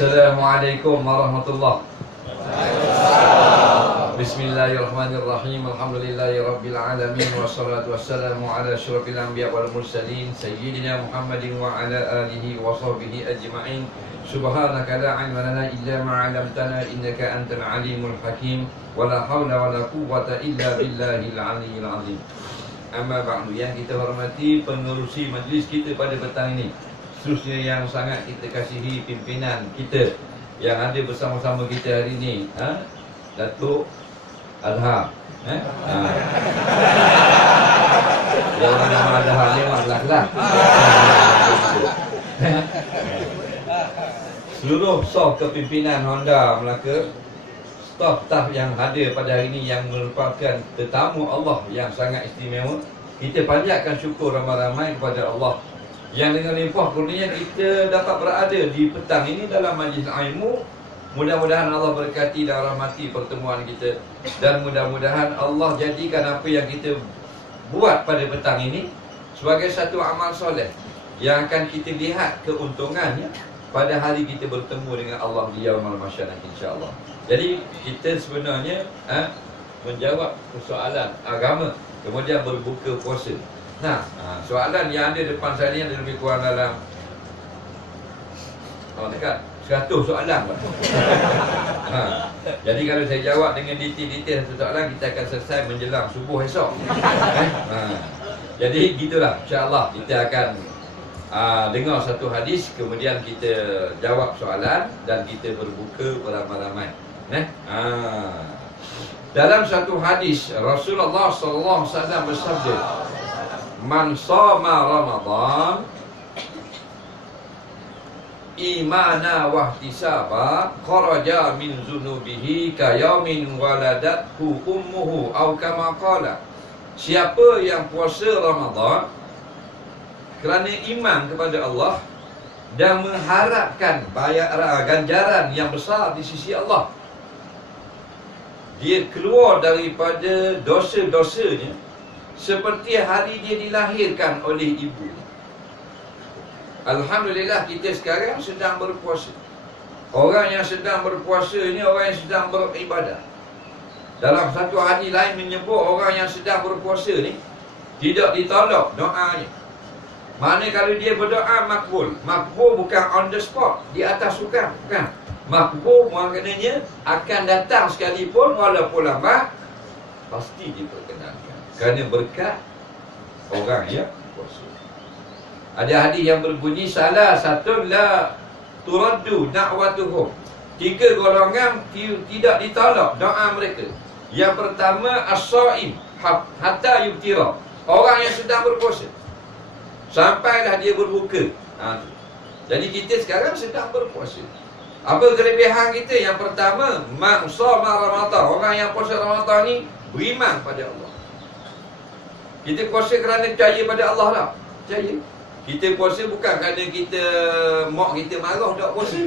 Assalamualaikum warahmatullahi Bismillahirrahmanirrahim. Alhamdulillahirabbil alamin wassalatu wassalamu ala asyrafil anbiya wal mursalin sayyidina Muhammadin wa ala alihi wa sahbihi ajma'in. Subhanaka la ilma lana illa ma 'allamtana innaka antal alimul hakim wa la haula wa la quwwata illa billahil aliyyil azim. Amma ba'du, yang kita hormati pengerusi majlis kita pada petang ini, khususnya yang sangat kita kasihi pimpinan kita yang ada bersama-sama kita hari ini, Datuk Adham. Dia orang nama Adham ni malah lah. Seluruh staf kepimpinan Honda Melaka, staf-staf yang hadir pada hari ini yang merupakan tetamu Allah yang sangat istimewa, kita panjatkan syukur ramai-ramai kepada Allah yang dengan limpah kurnia kita dapat berada di petang ini dalam majlis ilmu. Mudah-mudahan Allah berkati dan rahmati pertemuan kita, dan mudah-mudahan Allah jadikan apa yang kita buat pada petang ini sebagai satu amal soleh yang akan kita lihat keuntungannya pada hari kita bertemu dengan Allah di yaumul mahsyar insya-Allah. Jadi kita sebenarnya menjawab persoalan agama, kemudian berbuka puasa. Nah, soalan yang ada depan saya ni ada lebih kurang dalam dekat 100 soalan. Jadi kalau saya jawab dengan detail-detail satu soalan, kita akan selesai menjelang subuh esok. Jadi gitulah, insya-Allah kita akan dengar satu hadis, kemudian kita jawab soalan dan kita berbuka beramai-ramai. Dalam satu hadis Rasulullah sallallahu alaihi wasallam bersabda, "Man shoma Ramadan imana wa ihtisaba kharaja min dzunubihi ka yaumin waladathu ummuhu aw kama qala." Siapa yang puasa Ramadan kerana iman kepada Allah dan mengharapkan ganjaran yang besar di sisi Allah, dia keluar daripada dosa-dosanya seperti hari dia dilahirkan oleh ibu. Alhamdulillah, kita sekarang sedang berpuasa. Orang yang sedang berpuasa ini orang yang sedang beribadah. Dalam satu hadis lain menyebut orang yang sedang berpuasa ni tidak ditolak doanya. Mana kalau dia berdoa makbul. Makbul bukan on the spot, di atas sukan, bukan. Makbul maknanya akan datang sekalipun walaupun lambat, pasti diperkenankan kerana berkat orang yang puasa. Ada hadis yang berbunyi salah satu la turaddu da'watuhum. 3 golongan tidak ditolak doa mereka. Yang pertama as-shaim hatta yuftira, orang yang sedang berpuasa sampailah dia berbuka. Jadi kita sekarang sedang berpuasa. Apa kelebihan kita? Yang pertama, man shoma Ramadan, orang yang puasa Ramadan ni beriman pada Allah. Kita puasa kerana percaya pada Allah lah. Percaya. Kita puasa bukan kerana kita mak kita marah tak puasa.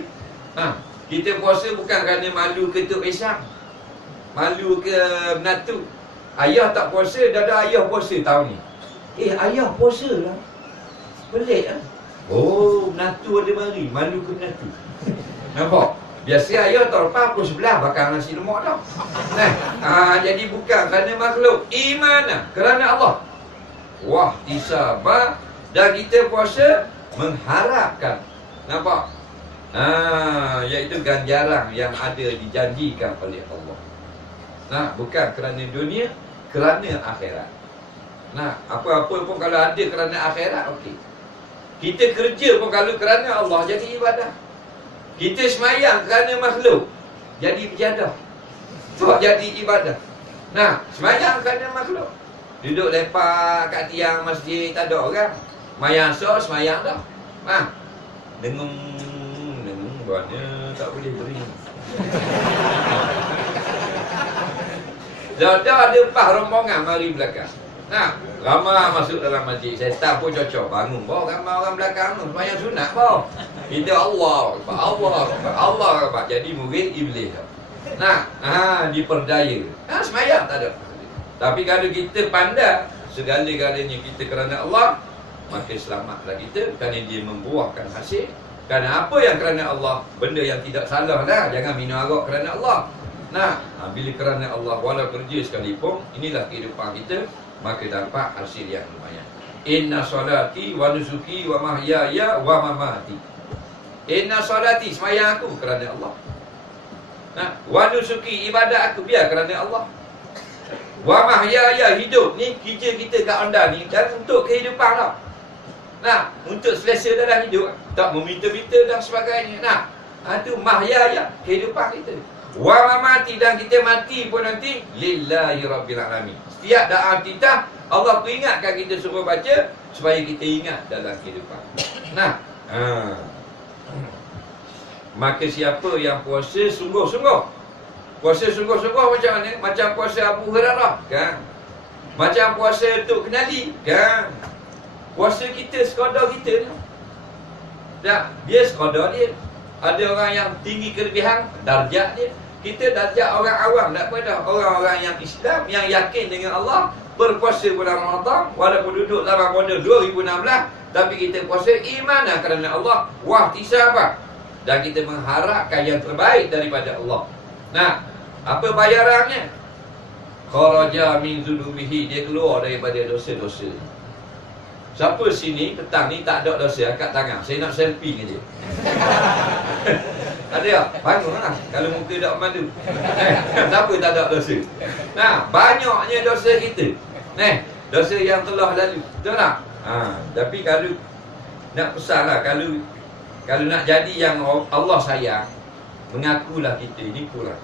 Kita puasa bukan kerana malu ketuk Islam, malu ke menatu. Ayah tak puasa, dah ada ayah puasa tahun ni. Ayah puasa lah. Pelik lah. Oh, menatu ada mari, malu ke menatu. Nampak? Biasa ayah tahun lepas pukul 11 bakal nasi lemak dah. Jadi bukan kerana makhluk, iman lah, kerana Allah. Wah, tisabah. Dan kita puasa mengharapkan, nampak? Iaitu ganjaran yang ada dijanjikan oleh Allah. Bukan kerana dunia, kerana akhirat. Apa-apa pun kalau ada kerana akhirat, okey. Kita kerja pun kalau kerana Allah, jadi ibadah. Kita semayang kerana makhluk, jadi ibadah. Tak jadi ibadah. Semayang kerana makhluk, duduk lepak kat tiang masjid, tak ada orang. Mayang so, semayang dah. Dengung buatnya tak boleh beri. Dah ada 4 rombongan mari belakang. Ramai masuk dalam masjid. Saya tak pun cocok. Bangun bawa ramai orang belakang tu. Semayang sunat bawa. Kita Allah. Jadi murid iblis. Diperdaya. Semayang tak ada. Tapi kalau kita pandai segala-galanya kita kerana Allah, maka selamatlah kita kerana dia membuahkan hasil Kerana apa yang kerana Allah? Benda yang tidak salah lah. Jangan minum arak kerana Allah. Nah, bila kerana Allah, walau kerja sekalipun, inilah kehidupan kita, maka dapat hasil yang lumayan. Inna salati wa nusuki wa mahyaya wa mamati. Inna salati, semayang aku kerana Allah. Nah, wa nusuki, ibadat aku biar kerana Allah. Wa mahyaya, hidup ni, kerja kita kat anda ni, dan untuk kehidupan lah. Nah, untuk selesa dalam hidup, tak meminta-minta dan sebagainya. Nah, itu mahyaya, kehidupan kita. Wa mamati, dan kita mati pun nanti lillahi rabbil alamin. Setiap doa kita Allah peringatkan kita suruh baca supaya kita ingat dalam kehidupan. Nah, maka siapa yang puasa sungguh-sungguh, puasa sungguh-sungguh macam mana? Macam puasa Abu Hurairah, kan? Macam puasa Tok Kenali, kan? Puasa kita sekadar kita lah. Tak, dia sekadar dia. Ada orang yang tinggi kelebihan, darjat dia. Kita darjat orang awam, tak apa dah. Orang-orang yang Islam, yang yakin dengan Allah, berpuasa bulan Ramadan, walaupun duduk dalam model 2016, tapi kita puasa iman kerana Allah, wahtisabah, dan kita mengharapkan yang terbaik daripada Allah. Nah, apa bayarannya? Kharaja min zunubihi, dia keluar daripada dosa-dosa. Siapa sini petang ni tak ada dosa, angkat tangan. Saya nak selfie ke dia. Ada tak? Bangun lah kalau muka tak madu. Siapa tak ada dosa? Nah, banyaknya dosa kita. Dosa yang telah lalu. Betul tak? Tapi kalau nak pesan lah, kalau nak jadi yang Allah sayang, mengakulah kita ni kurang.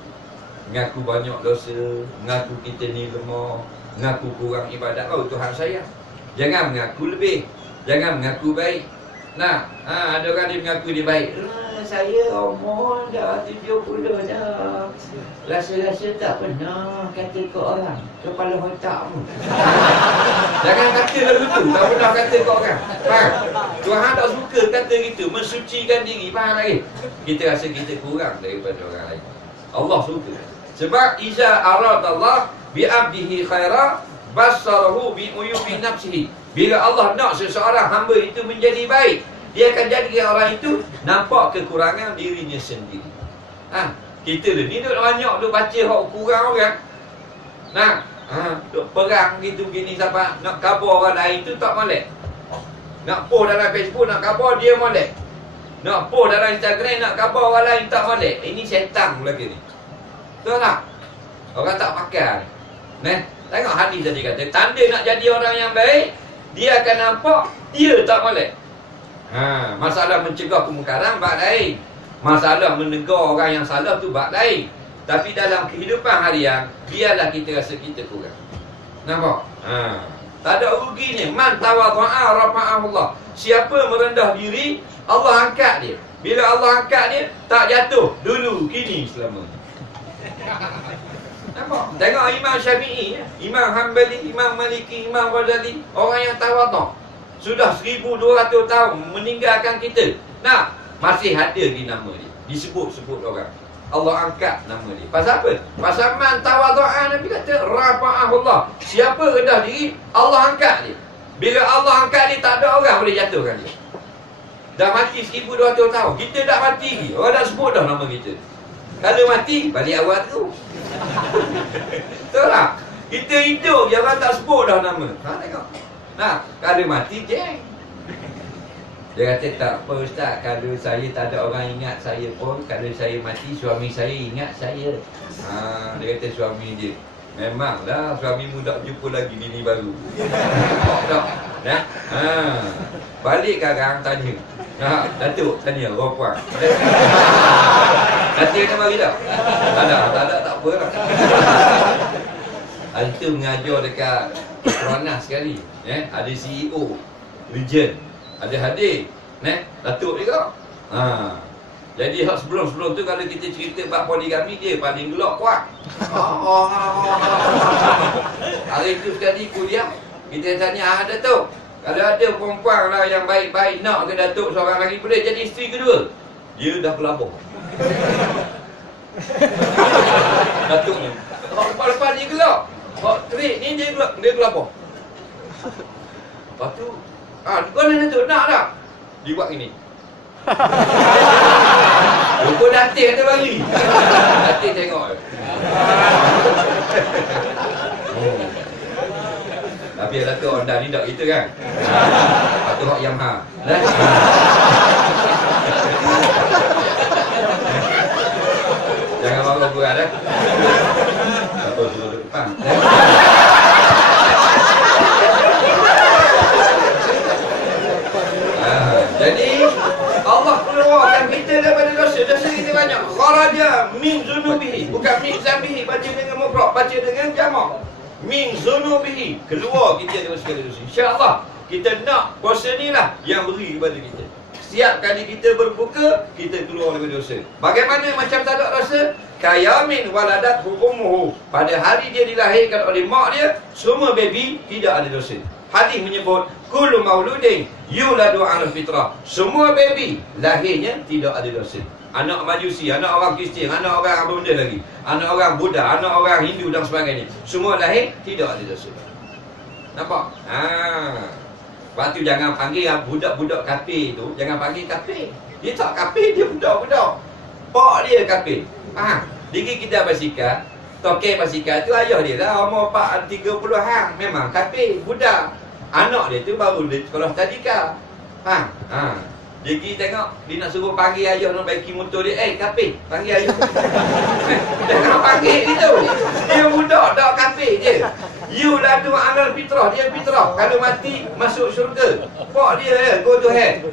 Mengaku banyak dosa, mengaku kita ni lemah, mengaku kurang ibadat. Oh, Tuhan sayang. Jangan mengaku lebih, jangan mengaku baik. Nah, ada orang dia mengaku dia baik. Saya umur dah 70 dah. Rasa-rasa tak pernah kata ke orang, kepala otakmu. Jangan kata lalu tu, tak pernah kata ke orang. Faham? Tuhan tak suka kata gitu, mensucikan diri. Faham lagi? Kita rasa kita kurang daripada orang lain. Allah suka. Sebab iza aradallah bi'abdihi khaira basarahu bi'uyubi nafsihi. Bila Allah nak seseorang hamba itu menjadi baik, dia akan jadikan orang itu nampak kekurangan dirinya sendiri. Kita ni duk banyak duk baca hak kurang orang. Nah, duk perang gitu begini sampai nak khabar orang lain tu tak molek. Nak post dalam Facebook nak khabar dia molek. Nak post dalam Instagram nak khabar orang lain tak molek. Ini syaitan lagi ni. Betul tak? Orang tak pakai. Tengok hadis tadi kata, tanda nak jadi orang yang baik, dia akan nampak dia tak molek. Masalah mencegah kemungkaran bab lain. Masalah menegur orang yang salah tu bab lain. Tapi dalam kehidupan harian, biarlah kita rasa kita kurang. Nampak? Tak ada rugi ni. Man tawadha'a rafa'ahu Allah. Siapa merendah diri, Allah angkat dia. Bila Allah angkat dia, tak jatuh dulu, kini, selama ni. Nampak? Tengok Imam Syafi'i, Imam Hanbali, Imam Maliki, Imam Ghazali, orang yang tawadhu. Sudah 1200 tahun meninggalkan kita. Nah, masih ada di nama dia. Disebut-sebut orang. Allah angkat nama dia. Pasal apa? Pasal man tawadhu'a, Nabi kata rafa'ahu Allah. Siapa rendah diri, Allah angkat dia. Bila Allah angkat dia, tak ada orang boleh jatuhkan dia. Dah mati 1200 tahun. Kita dah mati lagi. Orang dah sebut dah nama kita. Kalau mati, balik awal tu. Betul tak? Kita hidup, dia orang tak sebut dah nama. Tengok. Nah, kalau mati, jeng. Dia kata, tak apa Ustaz, kalau saya tak ada orang ingat saya pun, kalau saya mati, suami saya ingat saya. Dia kata suami dia, memanglah suamimu tak jumpa lagi bini baru. Tak? Nah, balik sekarang tanya. Datuk, tanya orang puan. Datuk kena mari tak? Tak ada, tak apa lah. Hari tu mengajar dekat Petronas sekali. Ada CEO, region, ada hadir. Datuk juga. Jadi sebelum-sebelum tu kalau kita cerita bab poligami, dia paling gelap kuat. Hari tu sekali kuliah, kita tanya, Datuk, kalau ada perempuan lah yang baik-baik nak ke Datuk seorang lagi, boleh jadi isteri kedua? Dia dah pelabur. Datuk ni lepas-lepas dia gelap. Terik ni dia pelabur. Lepas tu, kau ni Datuk nak tak? Dia buat gini. Rupa datin ada bagi. Datin tengok. Tapi Datuk Honda ni tak kita kan. Datuk hak Yamaha. Jangan marah berat dah. Datuk suruh depan. Jadi Allah keluarkan kita daripada dosa. Dosa kita banyak. Kharaja min zunubihi. Bukan min zambihi. Baca dengan mufrad, baca dengan jamak. Min zunubihi. Keluar kita daripada segala dosa. InsyaAllah kita nak puasa ni lah yang beri kepada kita. Setiap kali kita berbuka, kita keluar daripada dosa. Bagaimana macam tak ada dosa? Kayamin waladat hukumuhu. Pada hari dia dilahirkan oleh mak dia, semua baby tidak ada dosa. Hadis menyebut kullu mauludin yuladu 'alal fitrah. Semua baby lahirnya tidak ada dosa. Anak Majusi, anak orang Kristian, anak orang apa benda lagi, anak orang Buddha, anak orang Hindu dan sebagainya, semua lahir tidak ada dosa. Nampak? Lepas tu jangan panggil budak-budak kafir tu, jangan panggil kafir. Dia tak kafir, dia budak-budak. Pak dia kafir. Diri kita basikal, toke basikal tu ayah dia lah, umur 30-an, memang kafir, budak. Anak dia tu baru dia sekolah tadika. Dia pergi tengok, dia nak suruh panggil ayah nak baiki motor dia. Kafir, panggil ayah. Jangan panggil itu. Dia budak, tak kafir je. You ladu 'alal fitrah, dia fitrah. Kalau mati, masuk syurga. Pak dia, go to hell.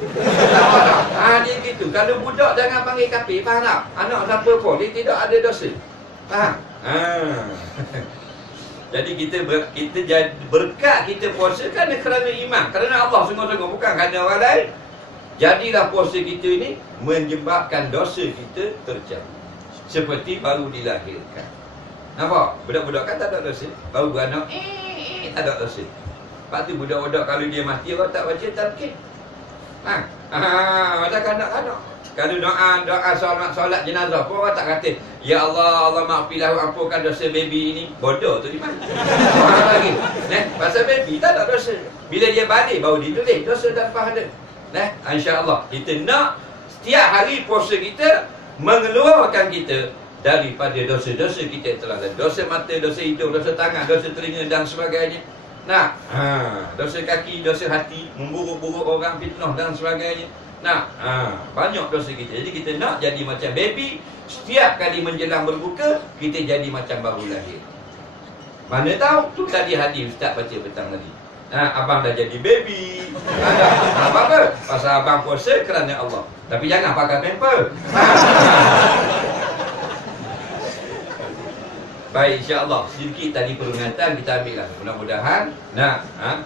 Nampak tak? Dia gitu. Kalau budak, jangan panggil kafir, faham tak? Anak siapa pun, dia tidak ada dosa. Faham? Jadi kita berkat kita puasa kerana iman, kerana Allah sungguh-sungguh, bukan kerana orang lain. Jadilah puasa kita ini menyebabkan dosa kita terjauh. Seperti baru dilahirkan. Nampak? Budak-budak kan tak ada dosa. Baru beranak, tak ada dosa. Lepas tu budak-budak kalau dia mati, orang tak baca talqin. Macam kanak-kanak. Kalau doa solat jenazah pun orang tak kata, ya Allah, Allah maafkanlah, ampunkan dosa baby ini. Bodoh tu di mana? Lagi. Pasal baby tak ada dosa. Bila dia balik baru ditulis dosa dan pahala. InsyaAllah kita nak setiap hari puasa kita mengeluarkan kita daripada dosa-dosa kita yang telah ada. Dosa mata, dosa hidung, dosa tangan, dosa telinga dan sebagainya. Dosa kaki, dosa hati, memburuk-buruk orang, fitnah dan sebagainya. Banyak dosa kita. Jadi kita nak jadi macam baby. Setiap kali menjelang berbuka, kita jadi macam baru lahir. Mana tahu? Tu tadi hadis Ustaz baca petang tadi. Abang dah jadi baby. Apa-apa? Pasal abang puasa kerana Allah. Tapi jangan pakai pamper. Baik, insyaAllah sedikit tadi peringatan kita ambil lah. Mudah-mudahan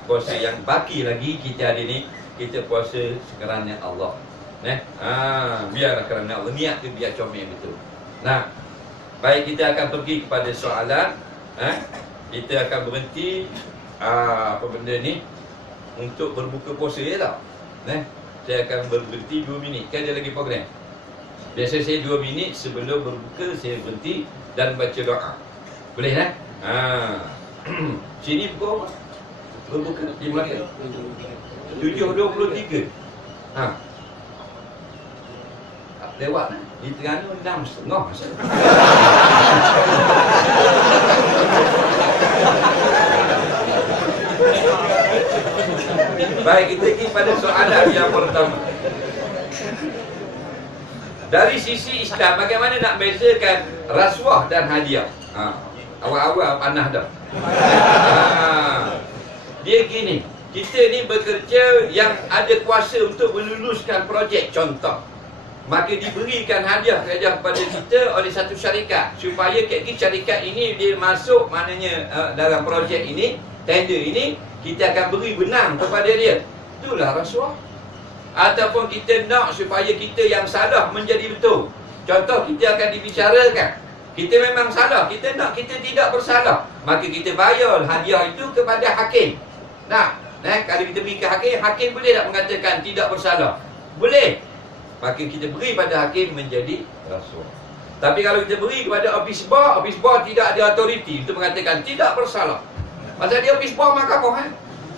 puasa yang baki lagi kita hari ni, kita puasa kerana Allah. Biarlah kerana Allah. Niat tu biar comel betul. Baik, kita akan pergi kepada soalan. Kita akan berhenti apa benda ni untuk berbuka puasa je tak? Saya akan berhenti 2 minit. Kan ada lagi program. Biasa saya 2 minit sebelum berbuka saya berhenti dan baca doa. Boleh kan? Sini pukul apa? Berbuka di Melaka 7.23. Lewat lah. Di Terengganu 6.30 masa. Baik, kita pergi pada soalan yang pertama. Dari sisi Islam, bagaimana nak bezakan rasuah dan hadiah? Awal-awal panah dah. Dia gini, kita ni bekerja yang ada kuasa untuk meluluskan projek, contoh. Maka diberikan hadiah kepada kita oleh satu syarikat, supaya syarikat ini dia masuk, maknanya dalam projek ini, tender ini, kita akan beri benang kepada dia. Itulah rasuah. Ataupun kita nak supaya kita yang salah menjadi betul. Contoh, kita akan dibicarakan, kita memang salah, kita nak kita tidak bersalah, maka kita bayar hadiah itu kepada hakim. Kalau kita beri ke hakim, hakim boleh tak mengatakan tidak bersalah? Boleh. Maka kita beri pada hakim menjadi rasuah. Tapi kalau kita beri kepada office bar tidak ada autoriti untuk mengatakan tidak bersalah. Pasal dia office bar mahkamah,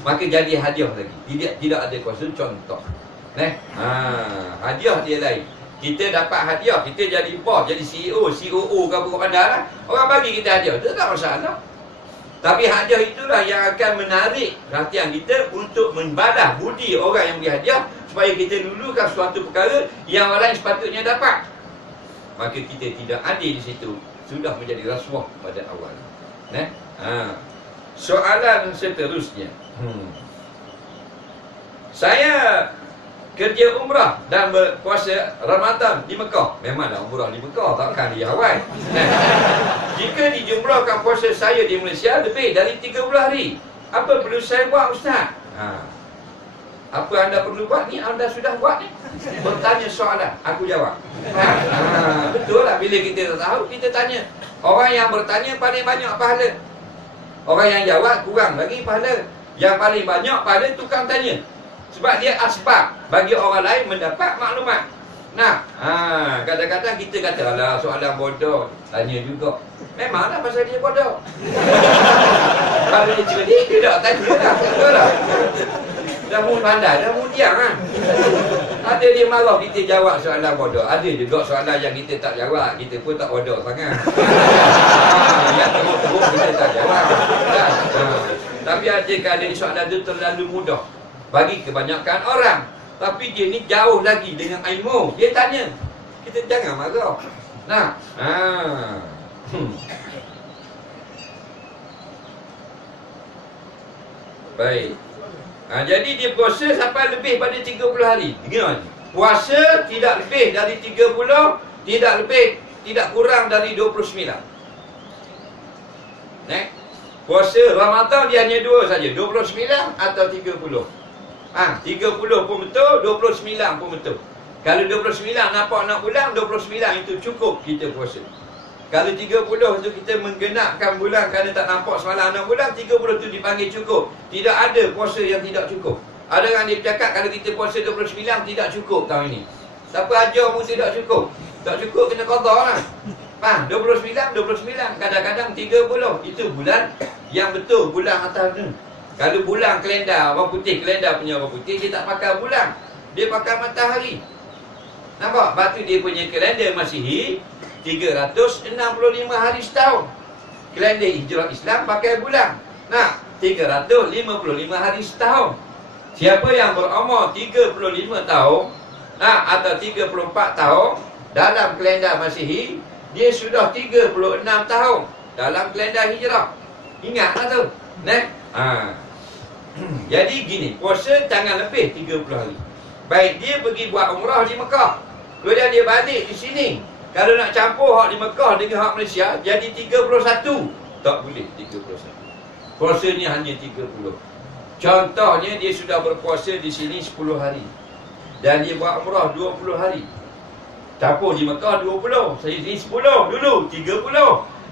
maka jadi hadiah lagi. Tidak ada kuasa. Contoh. Hadiah dia lain. Kita dapat hadiah, kita jadi bos, jadi CEO, COO ke apa bandar lah. Orang bagi kita hadiah, itu tak masalah. Tapi hadiah itulah yang akan menarik perhatian kita untuk membalas budi orang yang beri hadiah, supaya kita lulukan suatu perkara yang orang lain sepatutnya dapat. Maka kita tidak adil di situ. Sudah menjadi rasuah pada awal. Soalan seterusnya. Saya kerja umrah dan berpuasa Ramadan di Mekah. Memanglah umrah di Mekah, takkan di Hawaii. Jika dijumrahkan puasa saya di Malaysia lebih dari 30 hari, apa perlu saya buat, Ustaz? Apa anda perlu buat ni? Anda sudah buat ni. Bertanya soalan, aku jawab. Betul lah, bila kita tak tahu, kita tanya. Orang yang bertanya paling banyak pahala. Orang yang jawab kurang lagi pahala. Yang paling banyak pahala tukang tanya. Sebab dia asbab bagi orang lain mendapat maklumat. Kadang-kadang kita kata, alah soalan bodoh, tanya juga. Memanglah pasal dia bodoh. Kalau dia cerdik, dia tak tanya lah. Betul lah. Dah mu pandai, dah mu diam lah. Ada dia marah kita jawab soalan bodoh. Ada juga soalan yang kita tak jawab, kita pun tak bodoh sangat. Yang teruk-teruk kita tak jawab. Tapi ada keadaan soalan itu terlalu mudah bagi kebanyakan orang. Tapi dia ni jauh lagi dengan ilmu. Dia tanya. Kita jangan marah. Baik. Jadi dia puasa sampai lebih pada 30 hari. Dengar ni. Puasa tidak lebih dari 30, tidak kurang dari 29. Puasa Ramadan dia hanya dua saja, 29 atau 30. 30 pun betul, 29 pun betul. Kalau 29 nampak nak bulan, 29 itu cukup kita puasa. Kalau 30 itu kita menggenapkan bulan kerana tak nampak semalam 6 bulan, 30 itu dipanggil cukup. Tidak ada puasa yang tidak cukup. Ada orang dia bercakap kalau kita puasa 29 tidak cukup tahun ini. Siapa ajar pun tidak cukup. Tak cukup kena qada lah. 29, kadang-kadang 30. Itu bulan yang betul, bulan atas tu. Kalau bulan kalendar orang putih, kalendar punya orang putih, dia tak pakai bulan, dia pakai matahari. Nampak? Lepas tu dia punya kalendar Masihi 365 hari setahun. Kalendar Hijrah Islam pakai bulan. 355 hari setahun. Siapa yang berumur 35 tahun atau 34 tahun dalam kalendar Masihi, dia sudah 36 tahun dalam kalendar Hijrah. Ingatlah tu. Jadi gini, puasa jangan lebih 30 hari. Baik dia pergi buat umrah di Mekah, kemudian dia balik di sini. Kalau nak campur hak di Mekah dengan hak Malaysia, jadi 31. Tak boleh 31. Puasanya hanya 30. Contohnya dia sudah berpuasa di sini 10 hari dan dia buat umrah 20 hari. Campur di Mekah 20, saya di 10 dulu 30.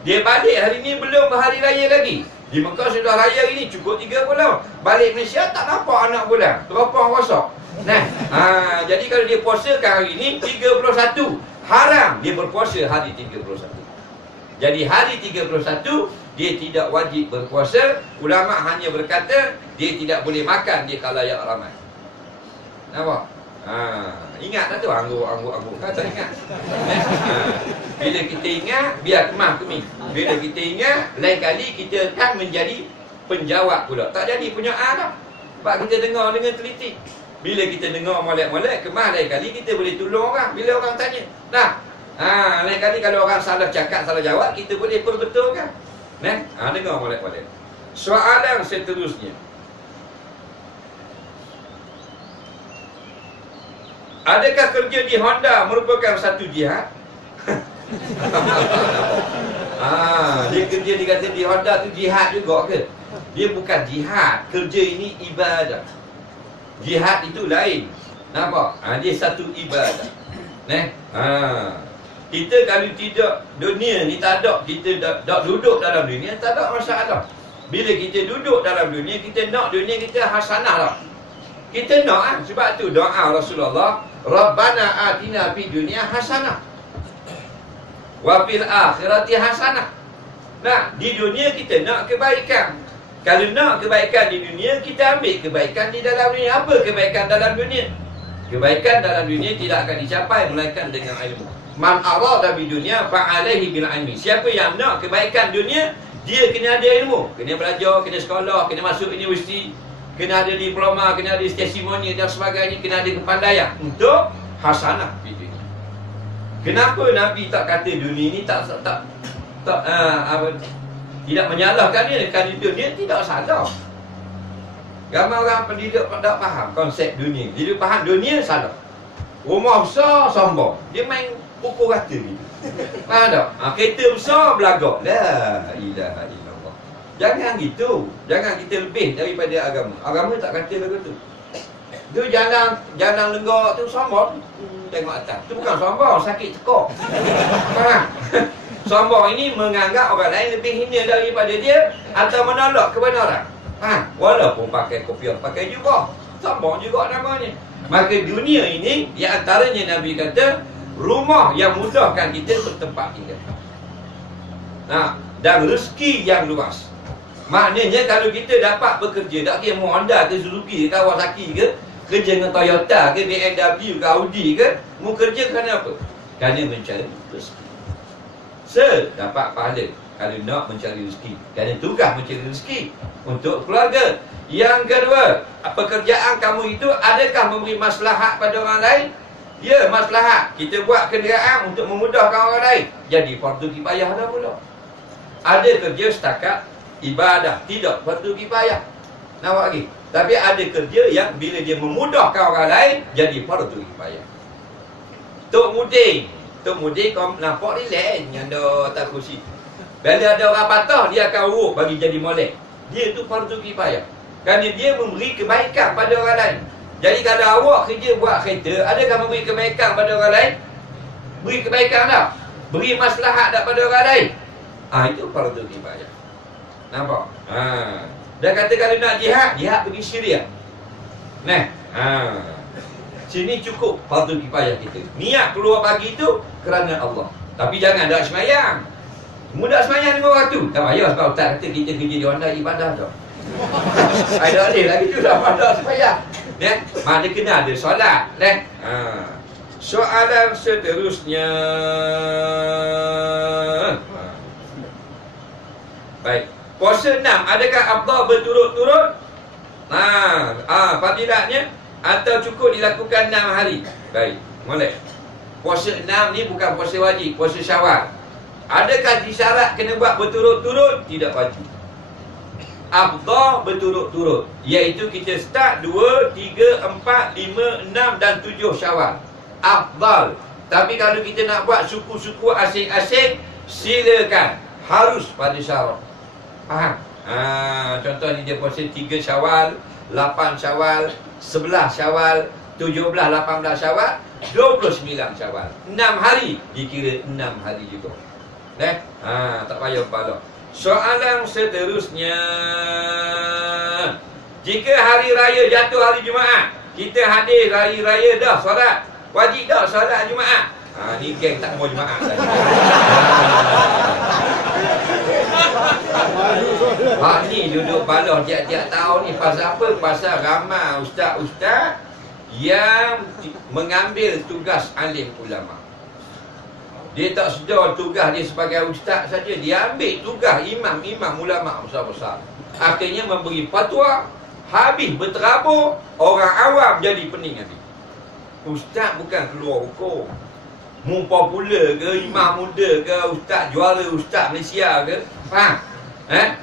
Dia balik hari ni belum hari raya lagi. Di Mekah sudah raya ini cukup 30. Balik Malaysia tak nampak anak bulan, teropong rosak. Jadi kalau dia puasakan hari ini 31, haram dia berpuasa hari 31. Jadi hari 31 dia tidak wajib berpuasa. Ulama hanya berkata dia tidak boleh makan di khalayak ramai. Nampak? Ingat tak tu? Angguk. Tak ingat. Bila kita ingat, biar kemah-kemih. Bila kita ingat, lain kali kita akan menjadi penjawab pula. Tak jadi penyaan dah. Sebab kita dengar dengan teliti. Bila kita dengar molek-molek, kemah lain kali kita boleh tolong orang. Bila orang tanya. Lain kali kalau orang salah cakap, salah jawab, kita boleh perbetulkan. Dengar molek-molek. Soalan seterusnya. Adakah kerja di Honda merupakan satu jihad? Dia kerja dikata di Honda tu jihad juga ke? Dia bukan jihad. Kerja ini ibadah. Jihad itu lain. Nampak? Dia satu ibadah. Kita kalau tidak, dunia ni tak ada, kita tak duduk dalam dunia, tak ada masalah. Bila kita duduk dalam dunia, kita nak dunia kita hasanah lah. Kita nak sebab tu doa Rasulullah, Rabbana atina fid dunya hasanah wa fil akhirati hasanah. Di dunia kita nak kebaikan. Kalau nak kebaikan di dunia, kita ambil kebaikan di dalam dunia. Apa kebaikan dalam dunia? Kebaikan dalam dunia tidak akan dicapai melainkan dengan ilmu. Man arada bi dunia fa'alaihi bil ilmi. Siapa yang nak kebaikan dunia, dia kena ada ilmu, kena belajar, kena sekolah, kena masuk universiti, kena ada diploma, kena ada testimoni dan sebagainya, kena ada kepandaian untuk hasanah di dunia. Kenapa Nabi tak kata dunia ni tidak menyalahkan dia, kerana dunia tidak salah. Ramai orang pendidik tak faham konsep dunia. Dia faham dunia salah. Rumah besar sombong, dia main pukul rata gitu. Faham tak? Kereta besar belagak. La ilaha illallah. Jangan gitu. Jangan kita lebih daripada agama. Agama tak kata begitu. Tu jalan lenggak tu sombong. Tengok atas. Tu bukan sombong, sakit tekok. Faham? Sombong ini menganggap orang lain lebih hina daripada dia atau menolak kebenaran. Walaupun pakai kopiah, pakai jubah, sombong juga namanya. Maka dunia ini, di antaranya Nabi kata, rumah yang mudahkan kita bertempat tinggal. Dan rezeki yang luas. Maknanya kalau kita dapat bekerja, tak kira Honda ke Suzuki ke Kawasaki ke, kerja dengan Toyota ke BMW ke Audi ke, mau kerja kerana apa? Kerana mencari rezeki. Dapat pahala kalau nak mencari rezeki. Kerana tugas mencari rezeki untuk keluarga. Yang kedua, pekerjaan kamu itu adakah memberi maslahat pada orang lain? Ya, maslahat. Kita buat kenderaan untuk memudahkan orang lain. Jadi fardu kifayah dah pula. Ada kerja setakat ibadah, tidak fardu kifayah. Nampak lagi? Tapi ada kerja yang bila dia memudahkan orang lain, jadi fardu kifayah. Tok Mudin kau nampak relax yang ada atas kursi. Bila ada orang patah, dia akan urut bagi jadi molek. Dia tu fardu kifayah. Kerana dia memberi kebaikan pada orang lain. Jadi kalau awak kerja buat kereta, adakah memberi kebaikan pada orang lain? Beri kebaikan tak? Beri maslahat tak pada orang lain? Itu fardu kifayah. Nampak? Dia kata kalau nak jihad pergi Syria. Sini cukup fardu kifayah kita. Niat keluar pagi tu kerana Allah. Tapi jangan dak semayang. Mudah semayang 5 waktu. Tak payah sebab ustaz kata kita kerja di Honda ibadah tu. Ada lagi tu dah pada semayang. Mana kena ada solat. Soalan seterusnya. Baik. Puasa 6 adakah afdal berturut-turut? Fadilatnya atau cukup dilakukan 6 hari? Baik, boleh. Puasa 6 ni bukan puasa wajib, puasa Syawal. Adakah disyarat kena buat berturut-turut? Tidak wajib. Afdal berturut-turut, iaitu kita start 2, 3, 4, 5, 6 dan 7 Syawal. Afdal. Tapi kalau kita nak buat suku-suku asing-asing, silakan. Harus pada syarat. Faham? Contoh ni dia puasa 3 Syawal, 8 Syawal, 11 Syawal, 17, 18 Syawal, 29 Syawal. 6 hari dikira 6 hari juga. Tak payah pala. Soalan seterusnya. Jika hari raya jatuh hari Jumaat, kita hadir hari raya dah solat, wajib dah solat Jumaat? Ni geng tak mau Jumaat lagi. Ni duduk baloh tiap-tiap tahun ni pasal apa? Pasal ramai ustaz-ustaz yang mengambil tugas alim ulama. Dia tak sedar tugas dia sebagai ustaz saja, dia ambil tugas imam-imam ulama besar-besar. Akhirnya memberi fatwa, habis berterabur, orang awam jadi pening habis. Ustaz bukan keluar hukum. Mu popular ke, imam muda ke, ustaz juara ustaz Malaysia ke, faham?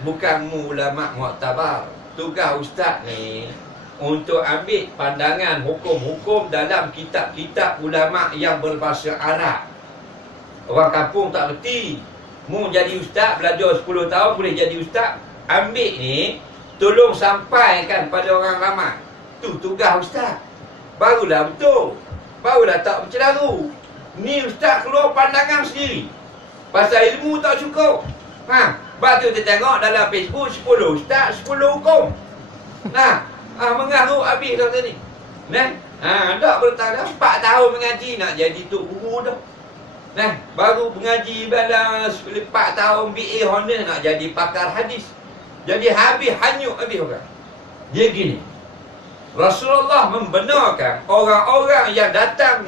Bukan mu ulama muktabar. Tugas ustaz ni untuk ambil pandangan hukum-hukum dalam kitab-kitab ulama yang berbahasa Arab. Orang kampung tak reti. Mu jadi ustaz, belajar 10 tahun boleh jadi ustaz. Ambil ni, tolong sampaikan pada orang ramai. Tu tugas ustaz. Barulah betul. Barulah tak bercelaru. Ni ustaz keluar pandangan sendiri. Pasal ilmu tak cukup. Sebab tu kita tengok dalam Facebook 10 ustaz, 10 hukum. Mengarut habis dah tadi. Tak bertahan 4 tahun mengaji nak jadi tok guru dah. Baru mengaji dalam 4 tahun BA Honda nak jadi pakar hadis. Jadi habis hanyut habis orang. Dia gini. Rasulullah membenarkan orang-orang yang datang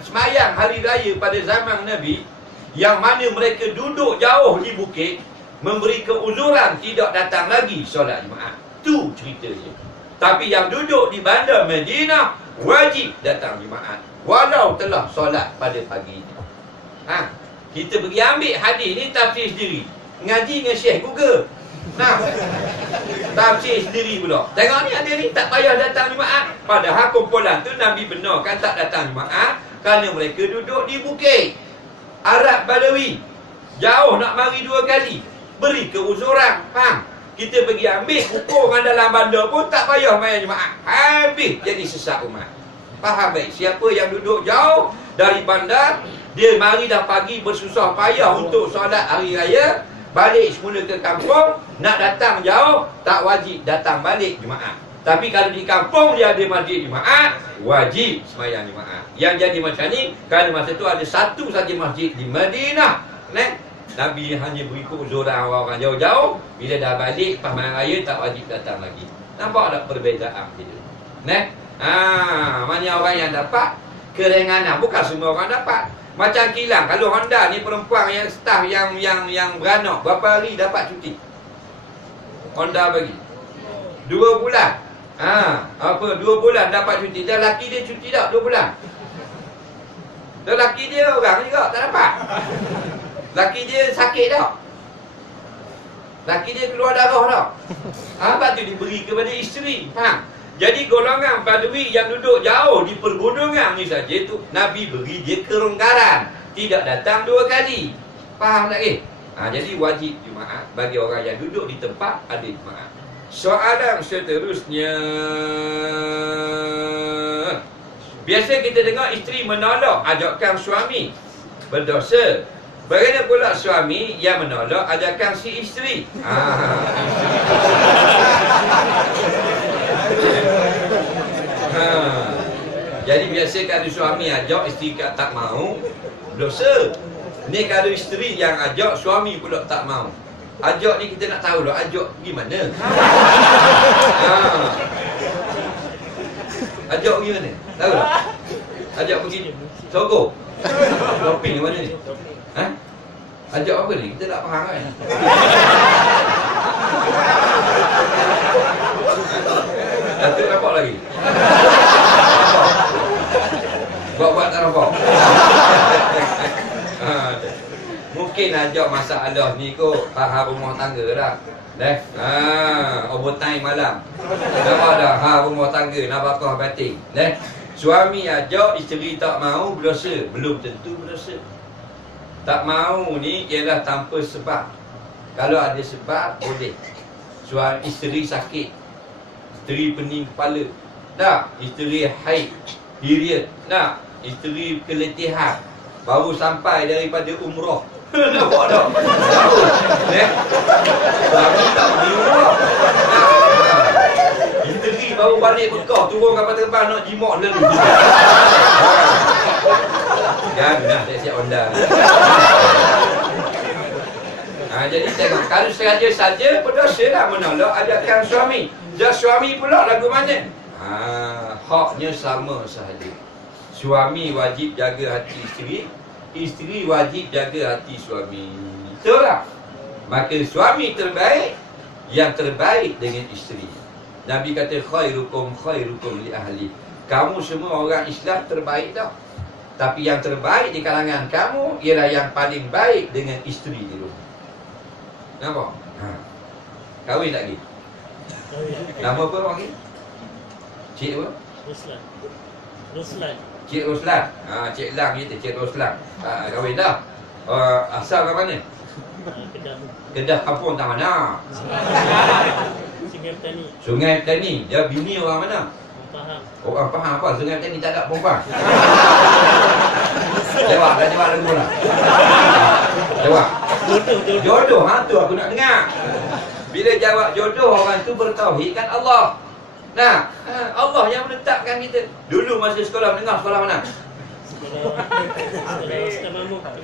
semayang hari raya pada zaman Nabi, yang mana mereka duduk jauh di bukit, memberi keuzuran tidak datang lagi solat Jumaat. Tu ceritanya. Tapi yang duduk di bandar Madinah wajib datang Jumaat walau telah solat pada pagi ini. Kita pergi ambil hadis ni, tafsir sendiri. Ngaji dengan Syekh Google. Tafsir sendiri pula. Tengok ni, ada ni tak payah datang Jumaat. Padahal kumpulan tu Nabi benarkan tak datang Jumaat kerana mereka duduk di bukit Arab Badawi, jauh nak mari 2 kali, beri keuzuran. Faham? Kita pergi ambil ukur orang dalam bandar pun tak payah main Jumaat, habis jadi sesat umat. Faham baik? Siapa yang duduk jauh dari bandar, dia mari dah pagi bersusah payah untuk solat hari raya, balik semula ke kampung, nak datang jauh, tak wajib datang balik Jumaat. Tapi kalau di kampung dia ada masjid Jumaat, wajib sembahyang Jumaat. Yang jadi macam ni kerana masa tu ada satu saja masjid di Madinah. Nabi hanya beri keuzuran orang-orang jauh-jauh, bila dah balik pas malam raya tak wajib datang lagi. Nampak tak perbezaan dia? Mana orang yang dapat keringanan, bukan semua orang dapat. Macam kilang, kalau Honda ni perempuan yang staff yang beranak, berapa hari dapat cuti? Honda bagi 2 bulan. 2 bulan dapat cuti. Dan laki dia cuti tak 2 bulan? Dan laki dia orang juga tak dapat. Laki dia sakit tak? Laki dia keluar darah tak? Sebab tu diberi kepada isteri. Faham? Jadi golongan Badui yang duduk jauh di pergunungan ni saja tu, Nabi beri dia kelonggaran, tidak datang 2 kali. Faham tak? Jadi wajib Jumaat bagi orang yang duduk di tempat ada Jumaat. Soalan seterusnya, biasa kita dengar isteri menolak ajakan suami, berdosa. Bagaimana pula suami yang menolak ajakan si isteri? Jadi biasa kalau suami ajak, isteri tak mau, dosa. Ni kalau isteri yang ajak, suami pula tak mau. Ajak ni kita nak tahu lah, ajak pergi mana? Ajak pergi mana? Tahu tak? Ajak pergi Sogo, shopping mana ni? Ajak apa ni? Kita tak faham kan? Datuk nampak lagi? Buat-buat tak nampak? Mungkin ajak masalah ni kot hal rumah tangga dah. Overtime malam. Nampak dah hal rumah tangga, nafkah batin. Suami ajak, isteri tak mau, berdosa. Belum tentu berdosa. Tak mau ni ialah tanpa sebab. Kalau ada sebab, boleh. Suami isteri sakit, isteri pening kepala, tak, isteri haid, period, tak, isteri keletihan, baru sampai daripada umrah. Nampak tak? Suami tak pergi umrah. Isteri baru balik Mekah, turun kapal terbang nak jimat dulu. Jangan siap-siap Honda. Jadi tengok, kalau sengaja saja berdosa lah menolak ajakan suami. Dan suami pula lagu mana? Haknya sama sahaja. Suami wajib jaga hati isteri, isteri wajib jaga hati suami. Betul tak? Maka suami terbaik, yang terbaik dengan isteri. Nabi kata khairukum li ahli. Kamu semua orang Islam terbaik tak? Tapi yang terbaik di kalangan kamu ialah yang paling baik dengan isteri di rumah. Nampak? Kahwin tak lagi? Nama apa orang ni? Cik apa? Roslan. Cik Roslan. Cik Lang kita, Cik Roslan. Kahwin dah. Asal ke mana? Kedah kampung tak mana? Sungai Petani. Dia bini orang mana? Orang faham apa? Sungai Petani tak ada perempuan. Jawab lagu lah. Jawab. Jodoh, tu aku nak dengar. Bila jawab jodoh, orang tu bertauhidkan Allah. Allah yang menetapkan kita. Dulu masa sekolah, mendengar sekolah mana?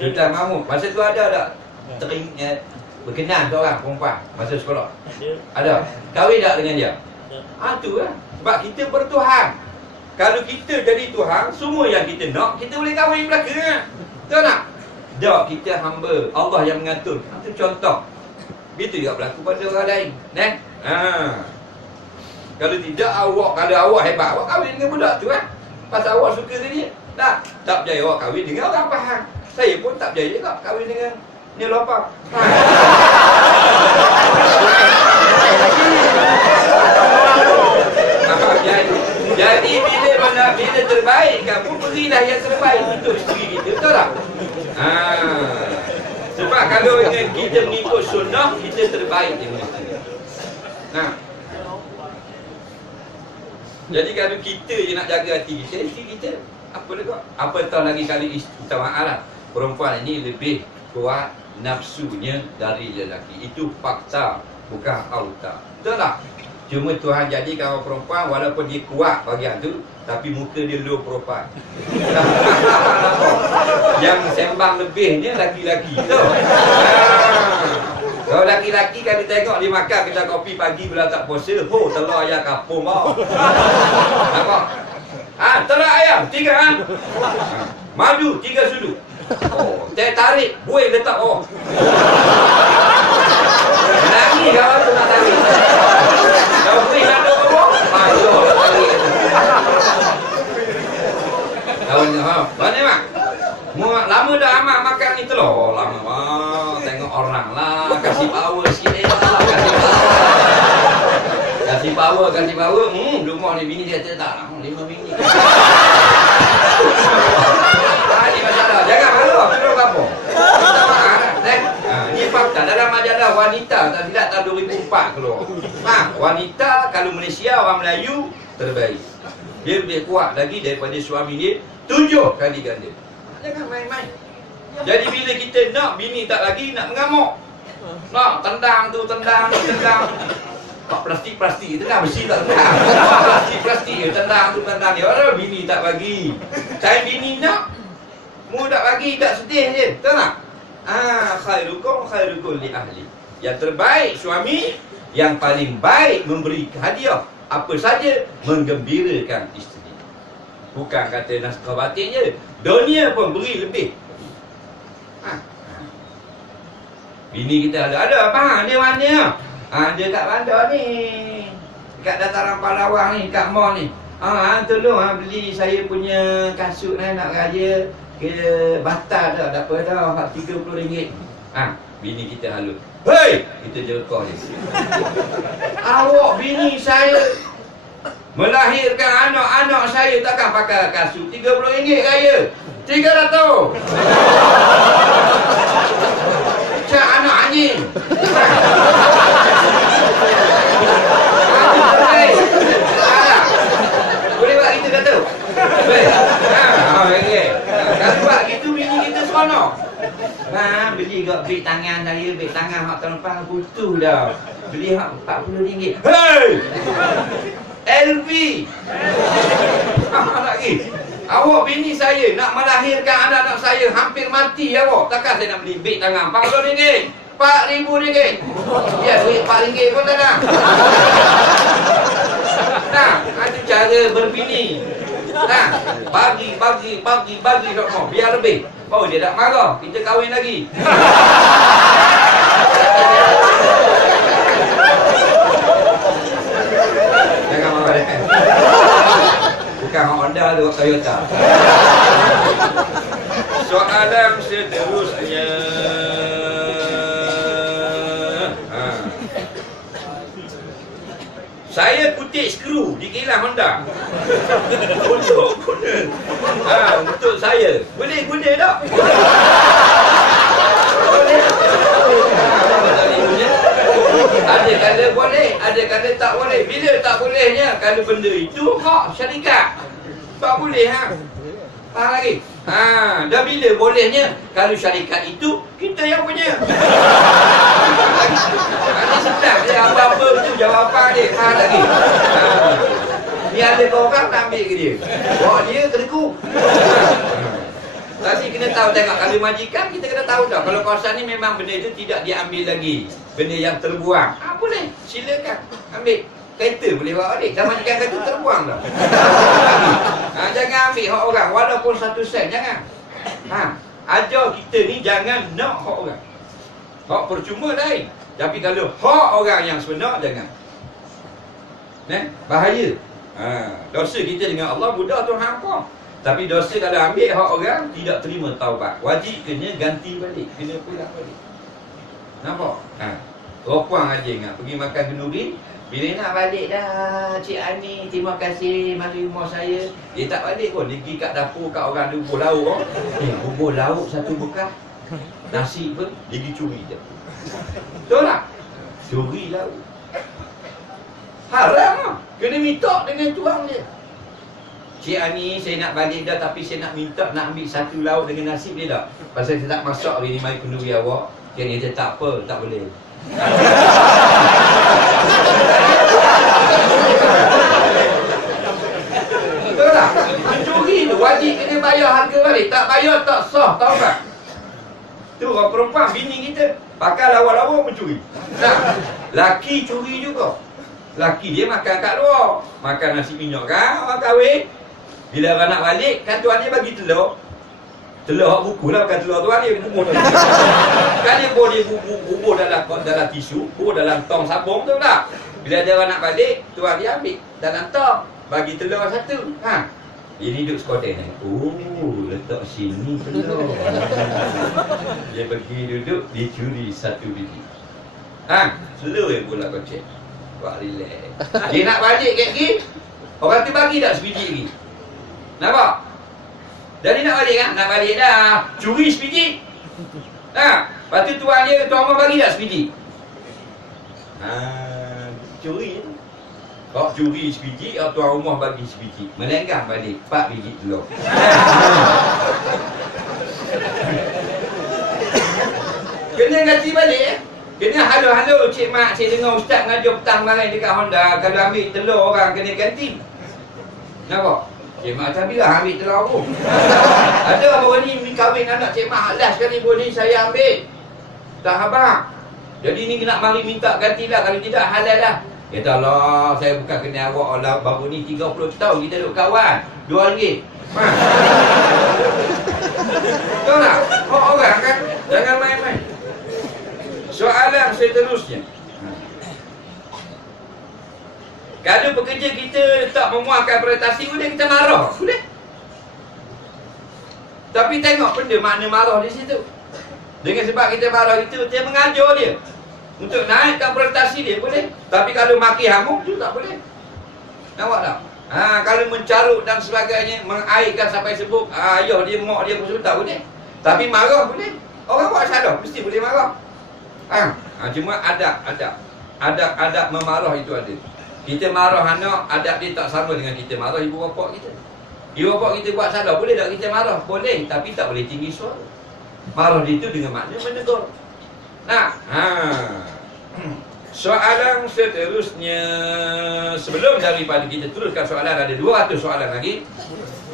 Sultan Mahmud. Masa tu ada tak berkenan seorang perempuan masa sekolah? Ada. Kahwin tak dengan dia? Tu lah. Sebab kita bertuhan. Kalau kita jadi Tuhan, semua yang kita nak, kita boleh kahwin belaka. Betul tak? Tak, kita hamba. Allah yang mengatur. Itu contoh. Itu juga berlaku pada orang lain. Kalau tidak, kalau awak hebat, awak kahwin dengan budak tu kan? Pasal awak suka dia. Tak berjaya awak kahwin dengan orang faham. Saya pun tak berjaya juga kahwin dengan ni lopang. Jadi bila terbaik, kamu berilah yang terbaik untuk isteri kita. Betul tak? Sebab kalau kita mengikut sunnah, kita terbaik dengan isteri. Jadi kalau kita je nak jaga hati kita, isteri kita apa lagi? Apatah lagi kali utamalah, perempuan ini lebih kuat nafsunya dari lelaki. Itu fakta, bukan auta. Betul tak? Cuma Tuhan jadikan orang perempuan walaupun dia kuat bahagian tu, tapi muka dia low profile. Yang sembang lebihnya laki-laki tu. Kalau laki-laki kalau tengok dia makan kedai kopi pagi bila tak puasa, telur ayam kapung mau. Nampak? Telur ayam 3 madu 3 sudu. Teh tarik, buih letak bawah. Lagi kalau tu nak tarik. Kalau buih nak duduk bawah, masuk nak tarik. Mana mak? Lama dah amat makan ni telur. Lama tengok orang lah. Kasih power sikit lah. Kasih power. Rumah ni bini dia tak 5 bini. Ini masalah. Jangan malu. Terus apa? Ini fakta. Dalam majalah wanita tak silap tahun 2004 keluar. Wanita kalau Malaysia, orang Melayu terbaik. Dia lebih kuat lagi daripada suami dia 7 kali ganda. Jangan main-main. Jadi bila kita nak bini tak lagi, nak mengamuk. Nak tendang tu, tendang. Plastik tu kan, besi tak tendang. Plastik tendang tu, tendang dia. Orang bini tak bagi. Saya bini nak, mu tak bagi, tak sedih je. Betul tak? Khairukum li ahli. Yang terbaik suami, yang paling baik memberi hadiah. Apa saja menggembirakan isteri. Bukan kata naskah batin je. Dunia pun beri lebih. Bini kita ada apa? Dia mana? Dia kat bandar ni. Kat dataran Palawang ni, kat mall ni. Tolong beli saya punya kasut nak raya. Kira batal dah, tak apa dah. RM30. Bini kita halut. Hei! Kita jerkah dia. Awak bini saya melahirkan anak-anak saya takkan pakai kasut RM30 raya. 300. Cak anak anjing. Boleh buat kita kata? Boleh. Kalau buat gitu bini kita seronok. Beli kat beg tangan saya, beg tangan hak terlepas butuh dah. Beli hak RM40. Hei! LV. Lagi. Awak bini saya nak melahirkan anak-anak saya hampir mati awak. Takkan saya nak beli beg tangan RM40. RM4,000. Ya, duit RM4 pun tak ada. Itu cara berbini. Bagi semua. Biar lebih. Oh, dia tak marah. Kita kahwin lagi. Jangan marah dia. Bukan Honda tu, Toyota. Soalan seterusnya. Saya kutip skru di kilang Honda. Untuk guna. Untuk saya. Boleh guna tak? Boleh. Ada kala boleh, ada kala tak boleh. Bila tak bolehnya, kalau benda itu hak syarikat. Tak boleh Faham lagi? Dah bila bolehnya, kalau syarikat itu kita yang punya. Nanti sedap dia apa-apa tu jawapan dia. Lagi. Ni ada orang nak ambil ke dia. Bawa dia kena ku. Tapi kena tahu tengok. Kalau majikan kita kena tahu dah. Kalau kawasan ni memang benda itu tidak diambil lagi. Benda yang terbuang. Boleh. Silakan. Ambil. kereta boleh bawa balik. Dah majikan kereta terbuang dah. Jangan ambil hak orang walaupun 1 sen, jangan. Ajar kita ni jangan nak hak orang. Hak percuma lain. Tapi kalau hak orang yang sebenar, jangan. Bahaya. Dosa kita dengan Allah mudah Tuhan ampun. Tapi dosa kalau ambil hak orang, tidak terima taubat, wajib kena ganti balik, kena pulang balik. Nampak? Ropang aja ingat pergi makan kenduri, bila nak balik dah Cik Ani, terima kasih mari rumah saya. Dia tak balik pun, dia pergi kat dapur kat orang ada bubur lauk. Bubur lauk 1 bekas, nasi pun dia pergi curi je. Betul tak? Curi lauk haram lah. Kena minta dengan tuang dia. Cik Ani, saya nak balik dah, tapi saya nak minta nak ambil 1 lauk dengan nasi, boleh tak? Pasal saya tak masak hari ni, mari kenduri awak. Dia kata tak apa, tak boleh. Betul tak? Mencuri tu wajib kena bayar harga balik. Tak bayar tak sah, tahu tak? Tu orang perempuan, bini kita pakai lawa-lawa mencuri. Laki curi juga. Laki dia makan kat luar, makan nasi minyak kan, orang kahwin. Bila orang nak balik, kan tuan dia bagi telur. Telur hak buku lah, bukan telur tuan dia. Kan dia bubur dalam tisu, bubur dalam tong sabung tu tak? Bila ada orang nak balik, tuan dia ambil dalam tong, bagi telur 1. Ini duduk sekotek ni. Letak sini telur. Dia pergi duduk, dia curi 1 biji. Telur yang pula kocek. Buat relax. Dia nak balik kat gini, orang tu bagi tak sebiji lagi. Nampak? Jadi nak balik kan? Nak balik dah. Curi sebiji. Lepas tu tuan rumah bagi tak sebiji? Curi. Kalau curi sebiji, tuan rumah bagi sebiji. Melenggang balik 4 biji telur. Kena ganti balik Kena halo-halo cik mak, saya dengar ustaz mengajar petang kemarin dekat Honda, kalau ambil telur orang kena ganti. Nampak? Cik mak tak bilang ambil telur aku. Ada baru ni kahwin anak cik mak, last kali baru ni saya ambil. Tak habaq. Jadi ni nak mari minta ganti lah, kalau tidak halal lah. Kata Allah, saya bukan kena awak Allah, baru ni 30 tahun kita duduk kawan, RM2. Tahu tak? Orang kan, jangan main-main. Soalan seterusnya, kalau pekerja kita tak memuaskan prestasi, boleh kita marah? Boleh. Tapi tengok benda makna marah di situ. Dengan sebab kita marah itu, dia mengajar dia untuk naikkan prestasi dia, boleh. Tapi kalau maki hamuk, itu tak boleh. Nampak tak? Kalau mencarut dan sebagainya, mengairkan sampai sebut ayah dia, mak dia pun tak boleh. Tapi marah boleh. Orang buat salah, mesti boleh marah. Cuma adab memarah itu ada. Kita marah anak, adab dia tak sama dengan kita marah ibu bapa kita. Ibu bapa kita buat salah, boleh tak kita marah? Boleh, tapi tak boleh tinggi suara. Marah dia itu dengan makna menegur. Soalan seterusnya, sebelum daripada kita teruskan soalan, ada 200 soalan lagi.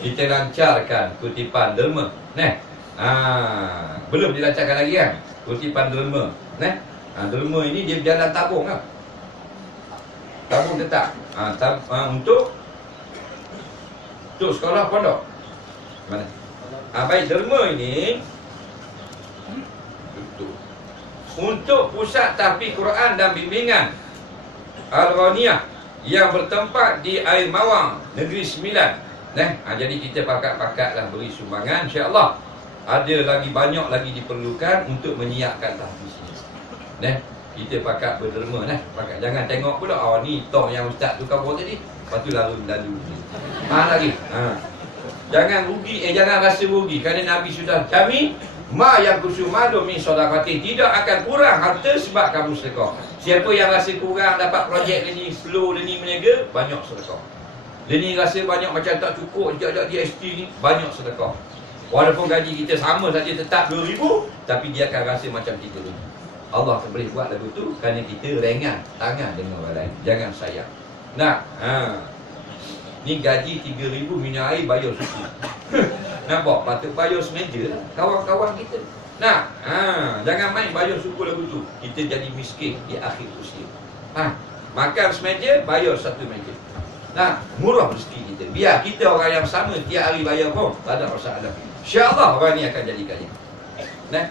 Kita lancarkan kutipan derma. Belum dilancarkan lagi kan? Kutipan derma. Derma ini dia berjalan tabung kan? Tabung tetap. Untuk sekolah pondok. Mana? Baik, derma ini untuk pusat tahfiz Quran dan bimbingan Al-Ghaniyah yang bertempat di Air Mawang, Negeri Sembilan. Jadi kita pakat-pakatlah beri sumbangan, insya-Allah. Ada lagi banyak lagi diperlukan untuk menyiapkan tahfiz ini. Kita pakat berderma pakat. Jangan tengok pula ni tong yang ustaz tu cover tadi, lepas tu lalu lagi. Jangan rugi, jangan rasa rugi, kerana Nabi sudah jamin ma yang kusumalu min sedekah, tidak akan kurang harta sebab kamu sedekah. Siapa yang rasa kurang dapat projek ni, slow ni meniaga, banyak sedekah. Dia ni rasa banyak macam tak cukup, sekejap GST ni, banyak sedekah. Walaupun gaji kita sama saja tetap 2,000, tapi dia akan rasa macam kita ni. Allah akan boleh buat lagu tu kerana kita ringan tangan dengan orang lain. Jangan sayang. Ni gaji 3,000 minyak air bayar suku. Nampak? Patut bayar semeja lah kawan-kawan kita. Jangan main bayar suku lagu tu. Kita jadi miskin di akhir usia. Makan semeja, bayar satu meja. Nah, murah rezeki kita. Biar kita orang yang sama tiap hari bayar pun tak ada masalah. InsyaAllah orang ni akan jadi kaya. Nah,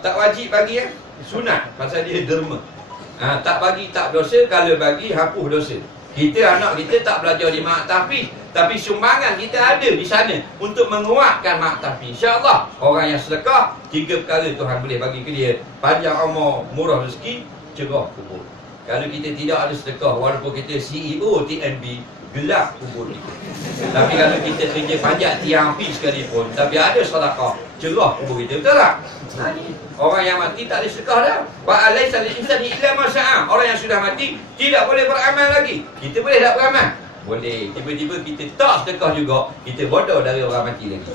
tak wajib bagi ya. Sunat pasal dia derma. Tak bagi tak dosa, kalau bagi hapus dosa. Kita anak kita tak belajar di mak tahfiz, tapi sumbangan kita ada di sana untuk menguatkan mak tahfiz. InsyaAllah orang yang sedekah, 3 perkara Tuhan boleh bagi ke dia: panjang umur, murah rezeki, cerah kubur. Kalau kita tidak ada sedekah, walaupun kita CEO TNB, gelap kubur kita. Tapi kalau kita kerja panjat tiang api sekalipun, tapi ada sedekah, cerah kubur kita. Betul tak? Orang yang mati tak ada sedekah dah. Wa alaysa lil insani illa ma sa'a. Orang yang sudah mati tidak boleh beramal lagi. Kita boleh tak beramal? Boleh. Tiba-tiba kita tak sedekah juga, kita bodoh dari orang mati lagi.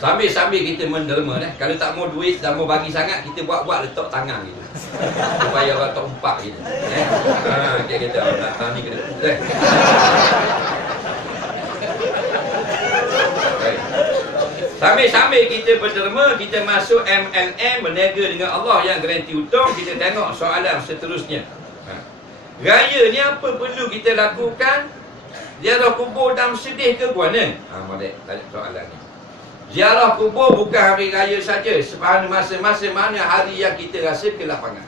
Sambil-sambil kita menderma kalau tak mau duit, tak mau bagi sangat, kita buat-buat letak tangan gitu. Supaya orang tak umpak gitu. Kita nak ni kena. Sambil-sambil kita berderma, kita masuk MLM, berniaga dengan Allah yang garanti untung. Kita tengok soalan seterusnya. Raya ni apa perlu kita lakukan? Ziarah kubur dan sedih ke puana? Molek tanya soalan ni. Ziarah kubur bukan hari raya saja, masa-masa mana hari yang kita rasa kelapangan.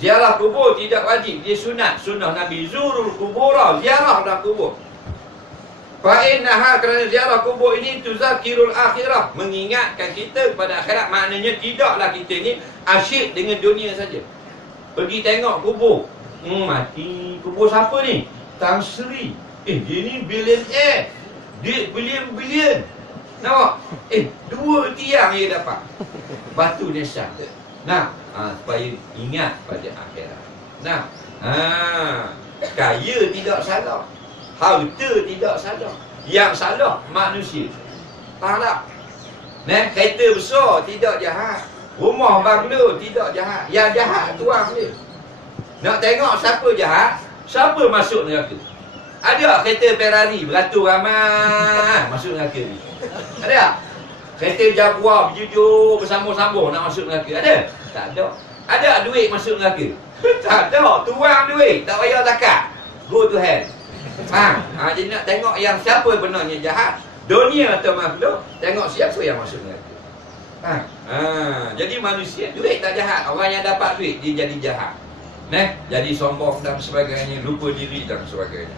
Ziarah kubur tidak wajib, dia sunat. Sunnah Nabi, zurul kubura, ziarah dah kubur. Fa'innaha, kerana ziarah kubur ini tuzakirul akhirah, mengingatkan kita kepada akhirat. Maknanya tidaklah kita ni asyik dengan dunia saja. Pergi tengok kubur, mati. Kubur siapa ni? Tan Sri. Dia ni billionaire, dia bilion-bilion. Nampak? 2 tiang dia dapat. Batu nisan. Supaya ingat pada akhirat. Kaya tidak salah, harta tidak salah. Yang salah manusia. Faham tak? Kereta besar tidak jahat, rumah banglo tidak jahat. Yang jahat tuang dia. Nak tengok siapa jahat, siapa masuk neraka. Ada kereta Ferrari beratur ramai masuk neraka ni? Ada tak? Kereta Jaguar berjujur bersambung-sambung nak masuk neraka? Ada? Tak ada. Ada duit masuk neraka? Tak ada. Tuang duit, tak payah zakat, go to hell. Jadi nak tengok yang siapa benarnya jahat, dunia atau makhluk, tengok siapa yang masuk neraka. Jadi manusia duit tak jahat. Orang yang dapat duit dia jadi jahat. Jadi sombong dan sebagainya, lupa diri dan sebagainya.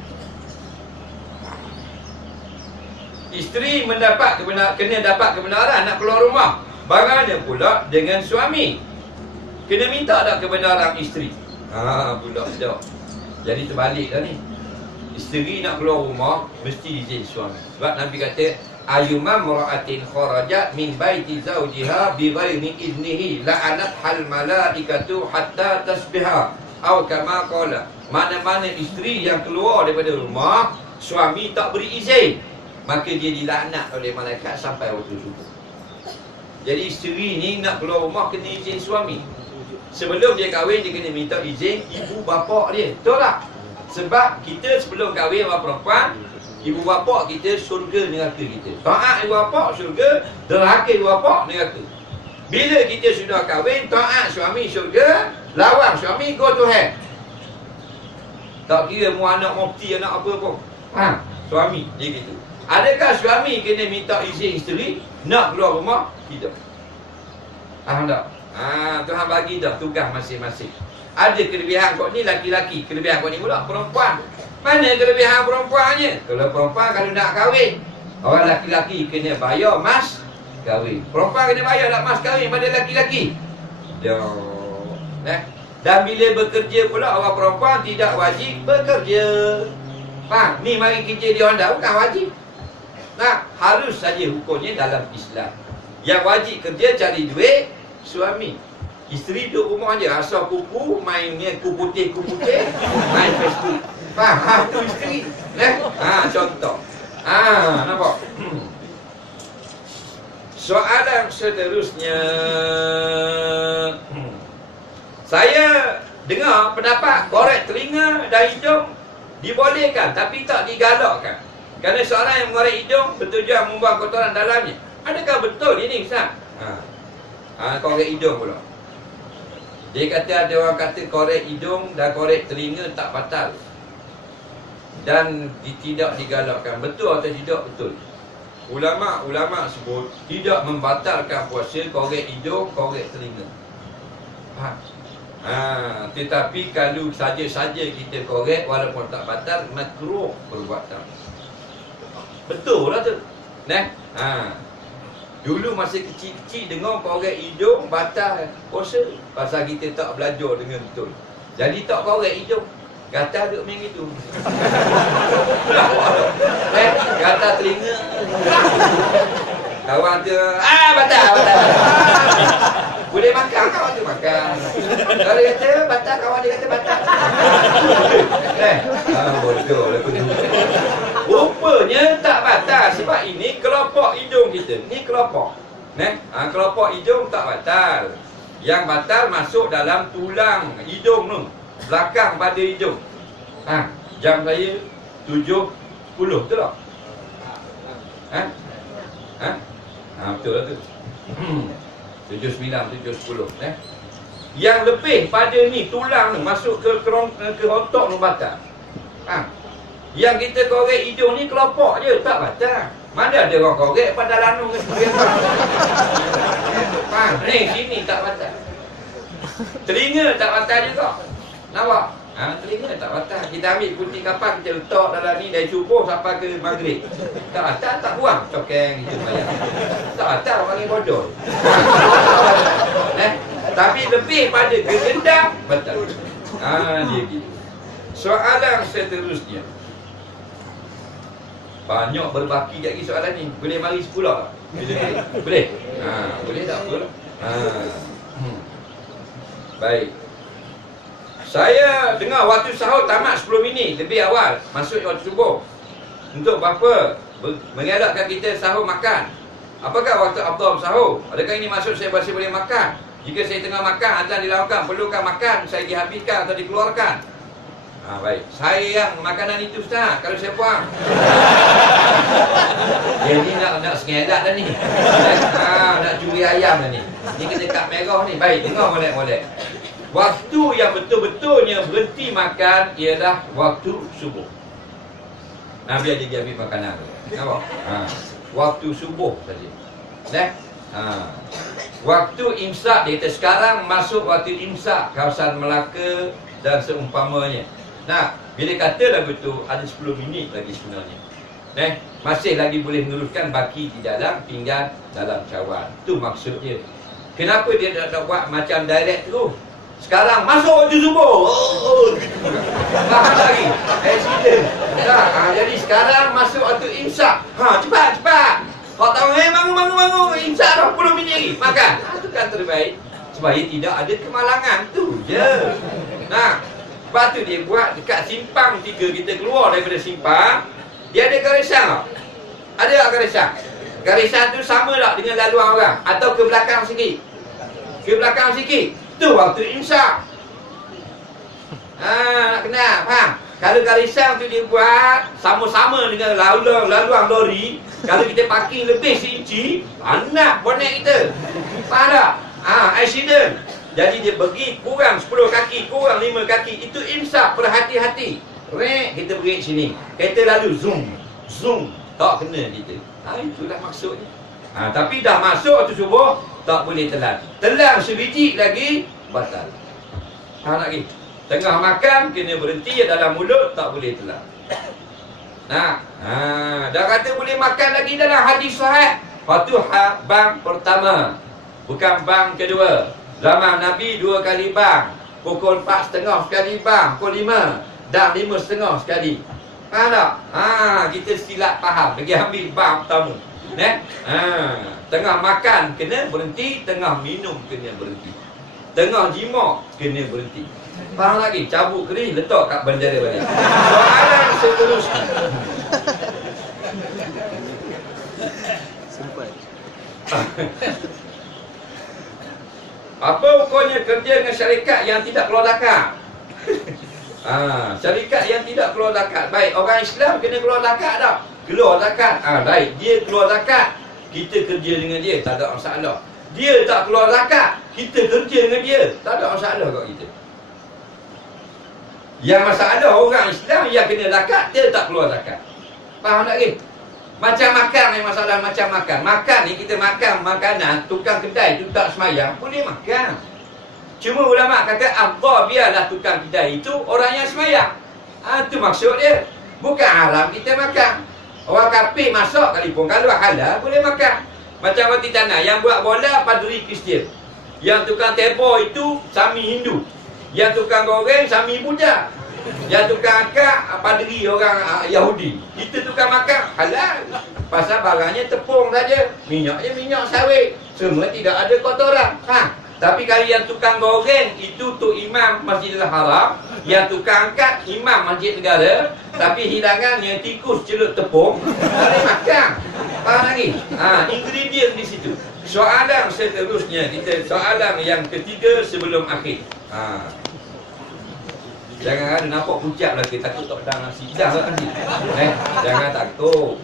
Isteri kena dapat kebenaran nak keluar rumah. Bagaimana pula dengan suami? Kena minta tak kebenaran isteri? Pula tak. Jadi terbalik dah ni. Isteri nak keluar rumah mesti izin suami. Sebab Nabi kata, ayyuma mar'atin kharajat min baiti zawjiha bi ghairi idnihi la'anat hal malaikatu hatta tasbiha. Atau kama qala, mana-mana isteri yang keluar daripada rumah suami tak beri izin, maka dia dilaknat oleh malaikat sampai waktu subuh. Jadi isteri ni nak keluar rumah kena izin suami. Sebelum dia kahwin dia kena minta izin ibu bapa dia. Betul tak? Sebab kita sebelum kahwin orang perempuan, ibu bapa kita syurga neraka kita. Taat ibu bapa syurga, derhaka ibu bapa neraka. Bila kita sudah kahwin, taat suami syurga, lawan suami go to hell. Tak kira mu anak mufti, anak apa pun. Suami dia gitu. Adakah suami kena minta izin isteri nak keluar rumah? Tidak. Faham tak? Tuhan bagi dah tugas masing-masing. Ada kelebihan kau ni laki-laki, kelebihan kau ni pula perempuan. Mana kelebihan perempuannya? Kalau perempuan kalau nak kahwin, orang laki-laki kena bayar mas kahwin. Perempuan kena bayar tak mas kahwin pada laki-laki? Dan bila bekerja pula, orang perempuan tidak wajib bekerja. Ni mari kerja di Honda bukan wajib. Harus saja hukumnya dalam Islam. Yang wajib kerja cari duit suami. Isteri duduk rumah je, asal kuku, mainnya kuku putih, main Facebook. Faham? Tu isteri. Contoh. Nampak? Soalan seterusnya. Saya dengar pendapat korek telinga dan hidung dibolehkan tapi tak digalakkan. Kerana seorang yang mengorek hidung bertujuan membuang kotoran dalamnya. Adakah betul ini Ustaz? Korek hidung pula. Dia kata ada orang kata korek hidung dan korek telinga tak batal dan tidak digalakkan. Betul atau tidak? Betul. Ulama' sebut tidak membatalkan puasa korek hidung, korek telinga. Tetapi kalau saja-saja kita korek walaupun tak batal, makruh perbuatan. Betul lah tu. Dulu masa kecil-kecil dengar korek hidung batal puasa, pasal kita tak belajar dengan betul. Jadi tak korek hidung, gatal duk main gitu. Gatal telinga. Kawan tu batal. Boleh makan, kawan tu makan. Kalau dia kata batal, kawan dia kata batal. Bodoh lah tu. Rupanya tak batal. Sebab ini kelopak hidung kita. Ni kelopak. Kelopak hidung tak batal. Yang batal masuk dalam tulang hidung tu, belakang pada hidung. Jam saya 7.10 betul tak? Betul lah tu. 7.9, 7.10 Yang lebih pada ni tulang ni masuk ke otak tu batal. Yang kita korek hidung ni kelopak je, tak batal. Mana ada orang korek pada lanung ni. Ni sini tak batal. Telinga tak batal juga. Nampak? Telinga tak batal. Kita ambil kunci kapal, kita letak dalam ni dari subuh sampai ke maghrib. Tak batal, tak buang. Cokeng gitu bayang. Tak batal, panggil bodoh. Tapi lebih pada kegendam, batal. Dia gitu. Soalan seterusnya. Banyak berbaki lagi soalan ni. Boleh mari sepuluh tak? Boleh? Boleh tak? Betul? Baik. Saya dengar waktu sahur tamat 10 minit lebih awal masuk waktu subuh. Untuk apa? Mengelakkan kita sahur makan. Apakah waktu afdal sahur? Adakah ini maksud saya masih boleh makan? Jika saya tengah makan, azan dilakukan, perlukah makan saya dihabiskan atau dikeluarkan? Baik. Sayang makanan itu Ustaz, kalau saya buang. Jadi nak sengelak dah ni. Nak curi ayam dah ni. Ni kena kad merah ni. Baik, dengar molek-molek. Waktu yang betul-betulnya berhenti makan ialah waktu subuh. Biar dia ambil makanan. Nampak? Waktu subuh saja. Waktu imsak, dia kata sekarang masuk waktu imsak kawasan Melaka dan seumpamanya. Bila kata lagu tu ada 10 minit lagi sebenarnya. Masih lagi boleh meneruskan baki di dalam pinggan dalam cawan. Itu maksudnya. Kenapa dia tak buat macam direct tu? Sekarang masuk waktu subuh. Faham lagi? Accident. Jadi sekarang masuk waktu imsak. Cepat. Kau tahu bangun. Imsak dah 10 minit lagi. Makan. Itu kan terbaik. Supaya tidak ada kemalangan. Tu je. Lepas tu dia buat dekat simpang 3. Kita keluar daripada simpang, dia ada garisan tak? Ada tak garisan? Garisan tu sama tak dengan laluan orang? Atau ke belakang sikit? Ke belakang sikit. Tu waktu imsak. Nak kenal, faham? Kalau garisan tu dia buat sama-sama dengan laluan lori, kalau kita parking lebih seinci, anak bonek kita. Faham tak? Accident. Jadi dia pergi kurang 10 kaki, kurang 5 kaki. Itu imsak, berhati-hati. Kita beri sini. Kereta lalu, zoom. Tak kena kita. Itulah maksudnya. Tapi dah masuk waktu subuh, tak boleh telan. Telan sebiji lagi, batal. Nak lagi. Tengah makan, kena berhenti dalam mulut, tak boleh telan. Dah kata boleh makan lagi dalam hadis sahih. Waktu bang pertama, bukan bang kedua. Zaman Nabi 2 kali bang. Pukul 4.30 sekali bang. Pukul 5 dan 5.30 sekali. Faham tak? Kita silap faham. Lagi ambil bang pertama. Tengah makan kena berhenti. Tengah minum kena berhenti. Tengah jimak kena berhenti. Faham lagi? Cabut kering, letak kat bendera balik. Soalan seterusnya. Simple. Apa hukumnya kerja dengan syarikat yang tidak keluar zakat? Syarikat yang tidak keluar zakat. Baik, orang Islam kena keluar zakat tak? Keluar zakat. Baik, dia keluar zakat. kita kerja dengan dia, tak ada masalah. Dia tak keluar zakat, kita kerja dengan dia, tak ada masalah kat kita. Yang masalah orang Islam yang kena zakat, dia tak keluar zakat. Faham tak ke? Macam makan ni masalah macam makan. Makan ni kita makan makanan, tukang kedai tu tak semayang, boleh makan. Cuma ulama kata afdal biarlah tukang kedai itu orang yang semayang. Itu maksud dia. Bukan haram kita makan. Orang kafir masak sekalipun, kalau halal boleh makan. Macam roti tanah, yang buat bola padri Kristian, yang tukang tebor itu Sami Hindu, yang tukang goreng Sami Buddha, yang tukang akak padri orang Yahudi. Kita tukang makan halal, pasal barangnya tepung saja, minyaknya minyak sawit, semua tidak ada kotoran. Tapi kalau yang tukang goreng itu Tok Imam Masjidil Haram, yang tukang angkat Imam Masjid Negara, tapi hidangannya tikus celup tepung, boleh makan. Faham lagi? Ingredient di situ. Soalan seterusnya, soalan yang ketiga sebelum akhir. Jangan ada nampak pucat lagi, takut tak pedang nasi. Dah lah nasi. Jangan takut.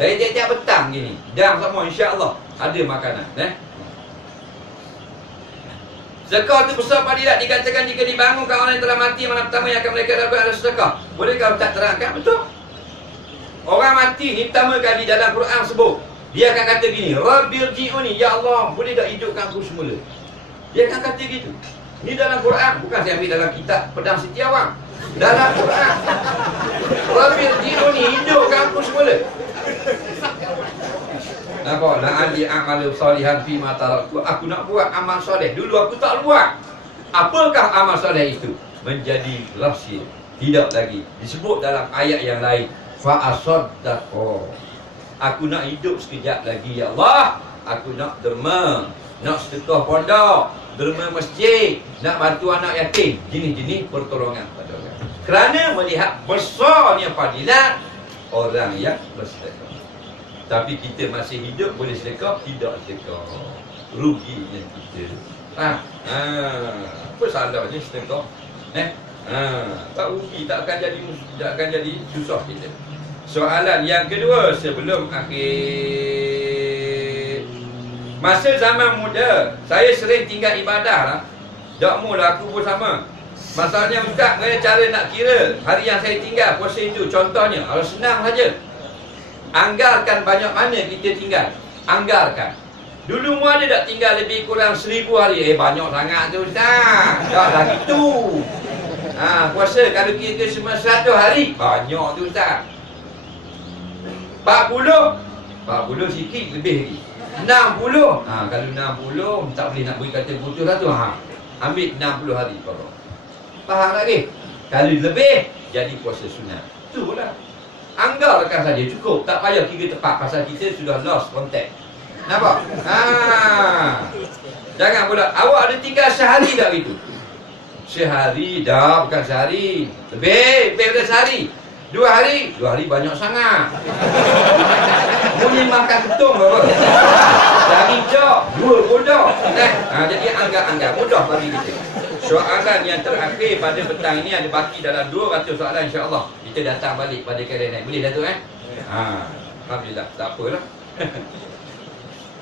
Dari tiap-tiap petang gini, dah semua insya-Allah ada makanan. Sedekah itu besar fadilat, dikatakan jika dibangunkan orang yang telah mati, malam pertama yang akan mereka dapat adalah sedekah. Bolehkah Ustaz terangkan? Betul. Orang mati ni pertama kali dalam Quran sebut, dia akan kata gini, Rabbirji'uni, ya Allah, boleh tak hidupkan aku semula? Dia akan kata gitu. Ini dalam Quran, bukan saya ambil dalam kitab Pedang Setiawang. Dalam Quran, Rabbirji'uni, hidupkan aku semula. Nampak? La'ali a'malu salihan fima taraktu. Aku nak buat amal soleh. Dulu aku tak buat. Apakah amal soleh itu? Menjadi rahsia. Tidak lagi disebut dalam ayat yang lain. Fa'asaddaqo. Aku nak hidup sekejap lagi, ya Allah. Aku nak derma, nak sedekah pondok, derma masjid, nak bantu anak yatim, jenis-jenis pertolongan pada orang. Kerana melihat besarnya fadilat orang yang bersedekah. Tapi kita masih hidup, boleh sedekah, tidak sedekah, ruginya kita. Apa salahnya sedekah? Tak rugi, tak akan jadi susah kita. Soalan yang kedua sebelum akhir. Masa zaman muda, saya sering tinggal ibadah lah. Tak mula aku pun sama. Masalahnya Ustaz, bagaimana cara nak kira hari yang saya tinggal puasa itu? Contohnya, kalau senang saja, anggarkan banyak mana kita tinggal. Anggarkan. Dulu mu ada tak tinggal lebih kurang 1000 hari? Banyak sangat tu Ustaz. Tak lah gitu. Puasa kalau kita cuma 100 hari, banyak tu Ustaz. 40 sikit lebih lagi. 60 kalau 60 tak boleh nak beri kata putus lah tu. Ambil 60 hari korang. Faham lagi? Kalau lebih, jadi puasa sunat. Itulah. Anggarkan saja, cukup. Tak payah kira tepat, pasal kita sudah lost contact. Nampak? Jangan pula awak ada tinggal sehari tak itu? Sehari dah, bukan sehari. Lebih daripada sehari. 2 hari banyak sangat. Boleh makan ketung apa? Sehari jok, 2 kodok. Jadi anggar-anggar mudah bagi kita. Soalan yang terakhir pada petang ini ada baki dalam 200 soalan, insya-Allah. Kita datang balik pada kali lain. Boleh Datuk Alhamdulillah, tak apalah.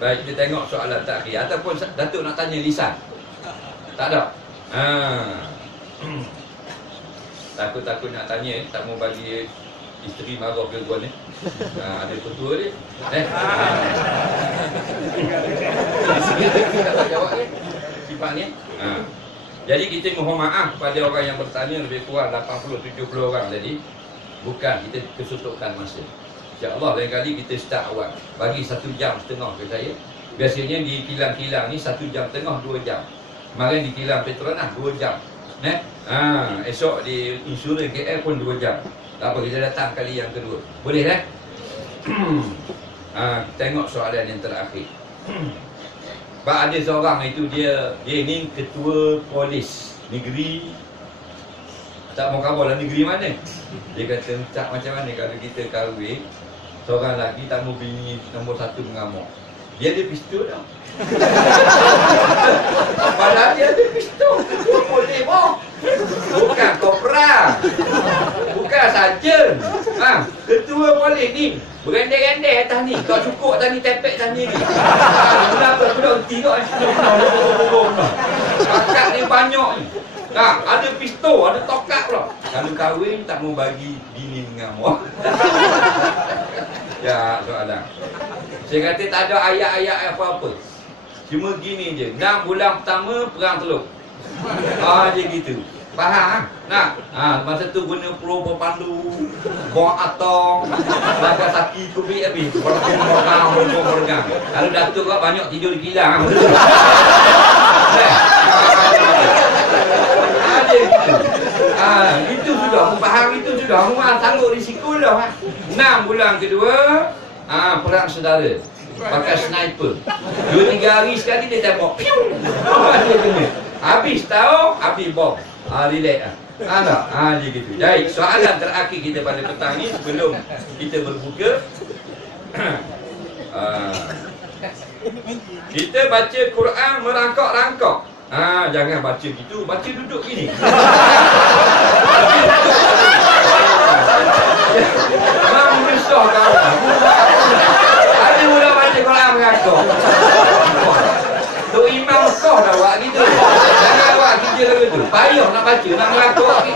Baik, kita tengok soalan terakhir. Ataupun Datuk nak tanya lisan? Tak ada. Takut-takut nak tanya, tak mau bagi isteri marah ke tuan ni. Ada ketua dia. Tak jawab ni. Sifat ni. Jadi kita mohon maaf kepada orang yang bertanya, lebih kurang 80-70 orang tadi. Bukan, kita kesutukan masa. InsyaAllah lain kali kita start awal. Bagi 1 jam setengah ke saya. Biasanya di kilang-kilang ni 1 jam setengah, 2 jam. Kemarin di kilang Petronas 2 jam. Esok di insurans KL pun 2 jam. Tak apa, kita datang kali yang kedua. Boleh tengok soalan yang terakhir. Pak ada seorang itu dia ni ketua polis negeri, tak mau khabar lah negeri mana. Dia kata, Ustaz macam mana kalau kita kahwin seorang lagi tak mau bini nombor 1 mengamuk. Dia ada pistol tau. Padahal dia ada pistol. Boleh boh. Bukan kopra, bukan sarjan, ketua tua boleh ni. Berendai-rendai atas ni. Kau cukup atas ni, tepek atas ni. Kenapa aku dah erti kau? Akak ni banyak ni. Nah, ada pistol, ada tokak pula. Kalau kahwin tak mau bagi bini dengan mak. Ya, soalan. Saya kata tak ada ayat-ayat apa-apa. Cuma gini je, 6 bulan pertama perang teluk. Je gitu. Faham? Nah, masa tu guna pro pandu, bom atom, Nagasaki kubik habis. Orang. Kalau Datuk kau banyak tidur di kilang. Ada gitu. Itu sudah, faham itu sudah. Muat sanggup risiko dah. 6 bulan kedua, perang saudara. Pakai sniper. 2-3 hari sekali dia tembak. Piu. Dia kena. Habis tahu, habis bom. Relax lah. Dia gitu. Baik, soalan terakhir kita pada petang ni sebelum kita berbuka. Kita baca Quran merangkak-rangkak. Jangan baca gitu, baca duduk gini. Memang menyusah kau. Ada orang baca Quran merangkak. Tok Imam kau dah buat gitu. Jangan buat kerja lagu tu. Payah nak baca, nak merangkak.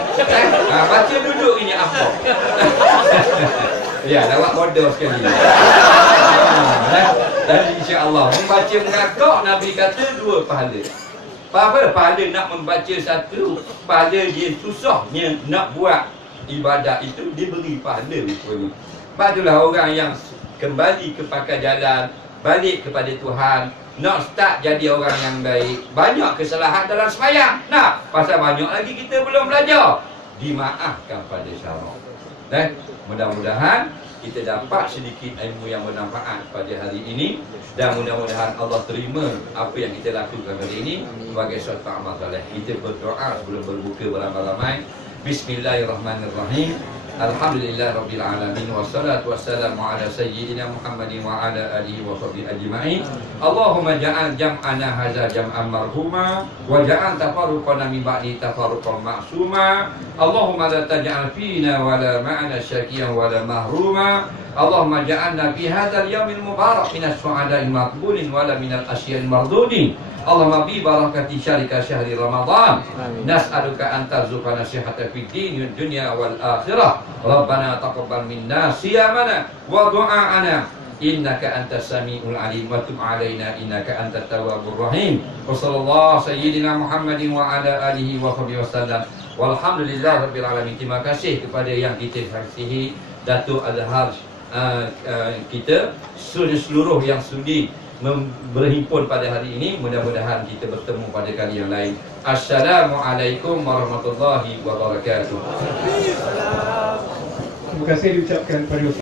Baca duduk ini apa? Ya, dah buat bodoh sekali. Dan insya-Allah membaca merangkak Nabi kata 2 pahala. Pahala nak membaca 1, pahala dia susahnya nak buat ibadat itu diberi pahala rupanya. Itulah orang yang kembali kepada jalan, balik kepada Tuhan, nak start jadi orang yang baik. Banyak kesalahan dalam sembahyang. Nah, pasal banyak lagi kita belum belajar. Dimaafkan pada syarak. Dan mudah-mudahan kita dapat sedikit ilmu yang bermanfaat pada hari ini. Dan mudah-mudahan Allah terima apa yang kita lakukan hari ini sebagai suatu amal soleh. Kita berdoa sebelum berbuka beramai-ramai. Bismillahirrahmanirrahim. Alhamdulillah Rabbil Alamin. Wassalatu wassalamu ala sayyidina Muhammadin wa ala alihi wa sahbihi ajma'in. Allahumma ja'al jam'ana hadza jam'an marhuma wa ja'al tafarruqana min ba'di tafarruqan ma'suma. Allahumma la taj'al fina wa la ma'ana syaqiyan wa la mahruma. Allahumma ja'alna fi hadzal yaumil mubarak minas su'ada'il maqbulin wa la minal asyiyal mardudin. Allahumma bi barakati syarika syahri Ramadan. Nas'aluka an tarzuqana sihhata fid din dunya wal akhirah. Rabbana taqabbal minna siyamana wa du'aana. Innaka antas samiul alim wa tub alaina innaka antat tawwabur rahim. Wa sallallahu sayyidina Muhammadin wa ala alihi wa sahbihi wasallam. Walhamdulillah rabbil alamin. Terima kasih kepada yang kita kasihi Datuk Azhar kita, seluruh yang sudi berhimpun pada hari ini. Mudah-mudahan kita bertemu pada kali yang lain. Assalamualaikum warahmatullahi wabarakatuh. Terima kasih diucapkan pada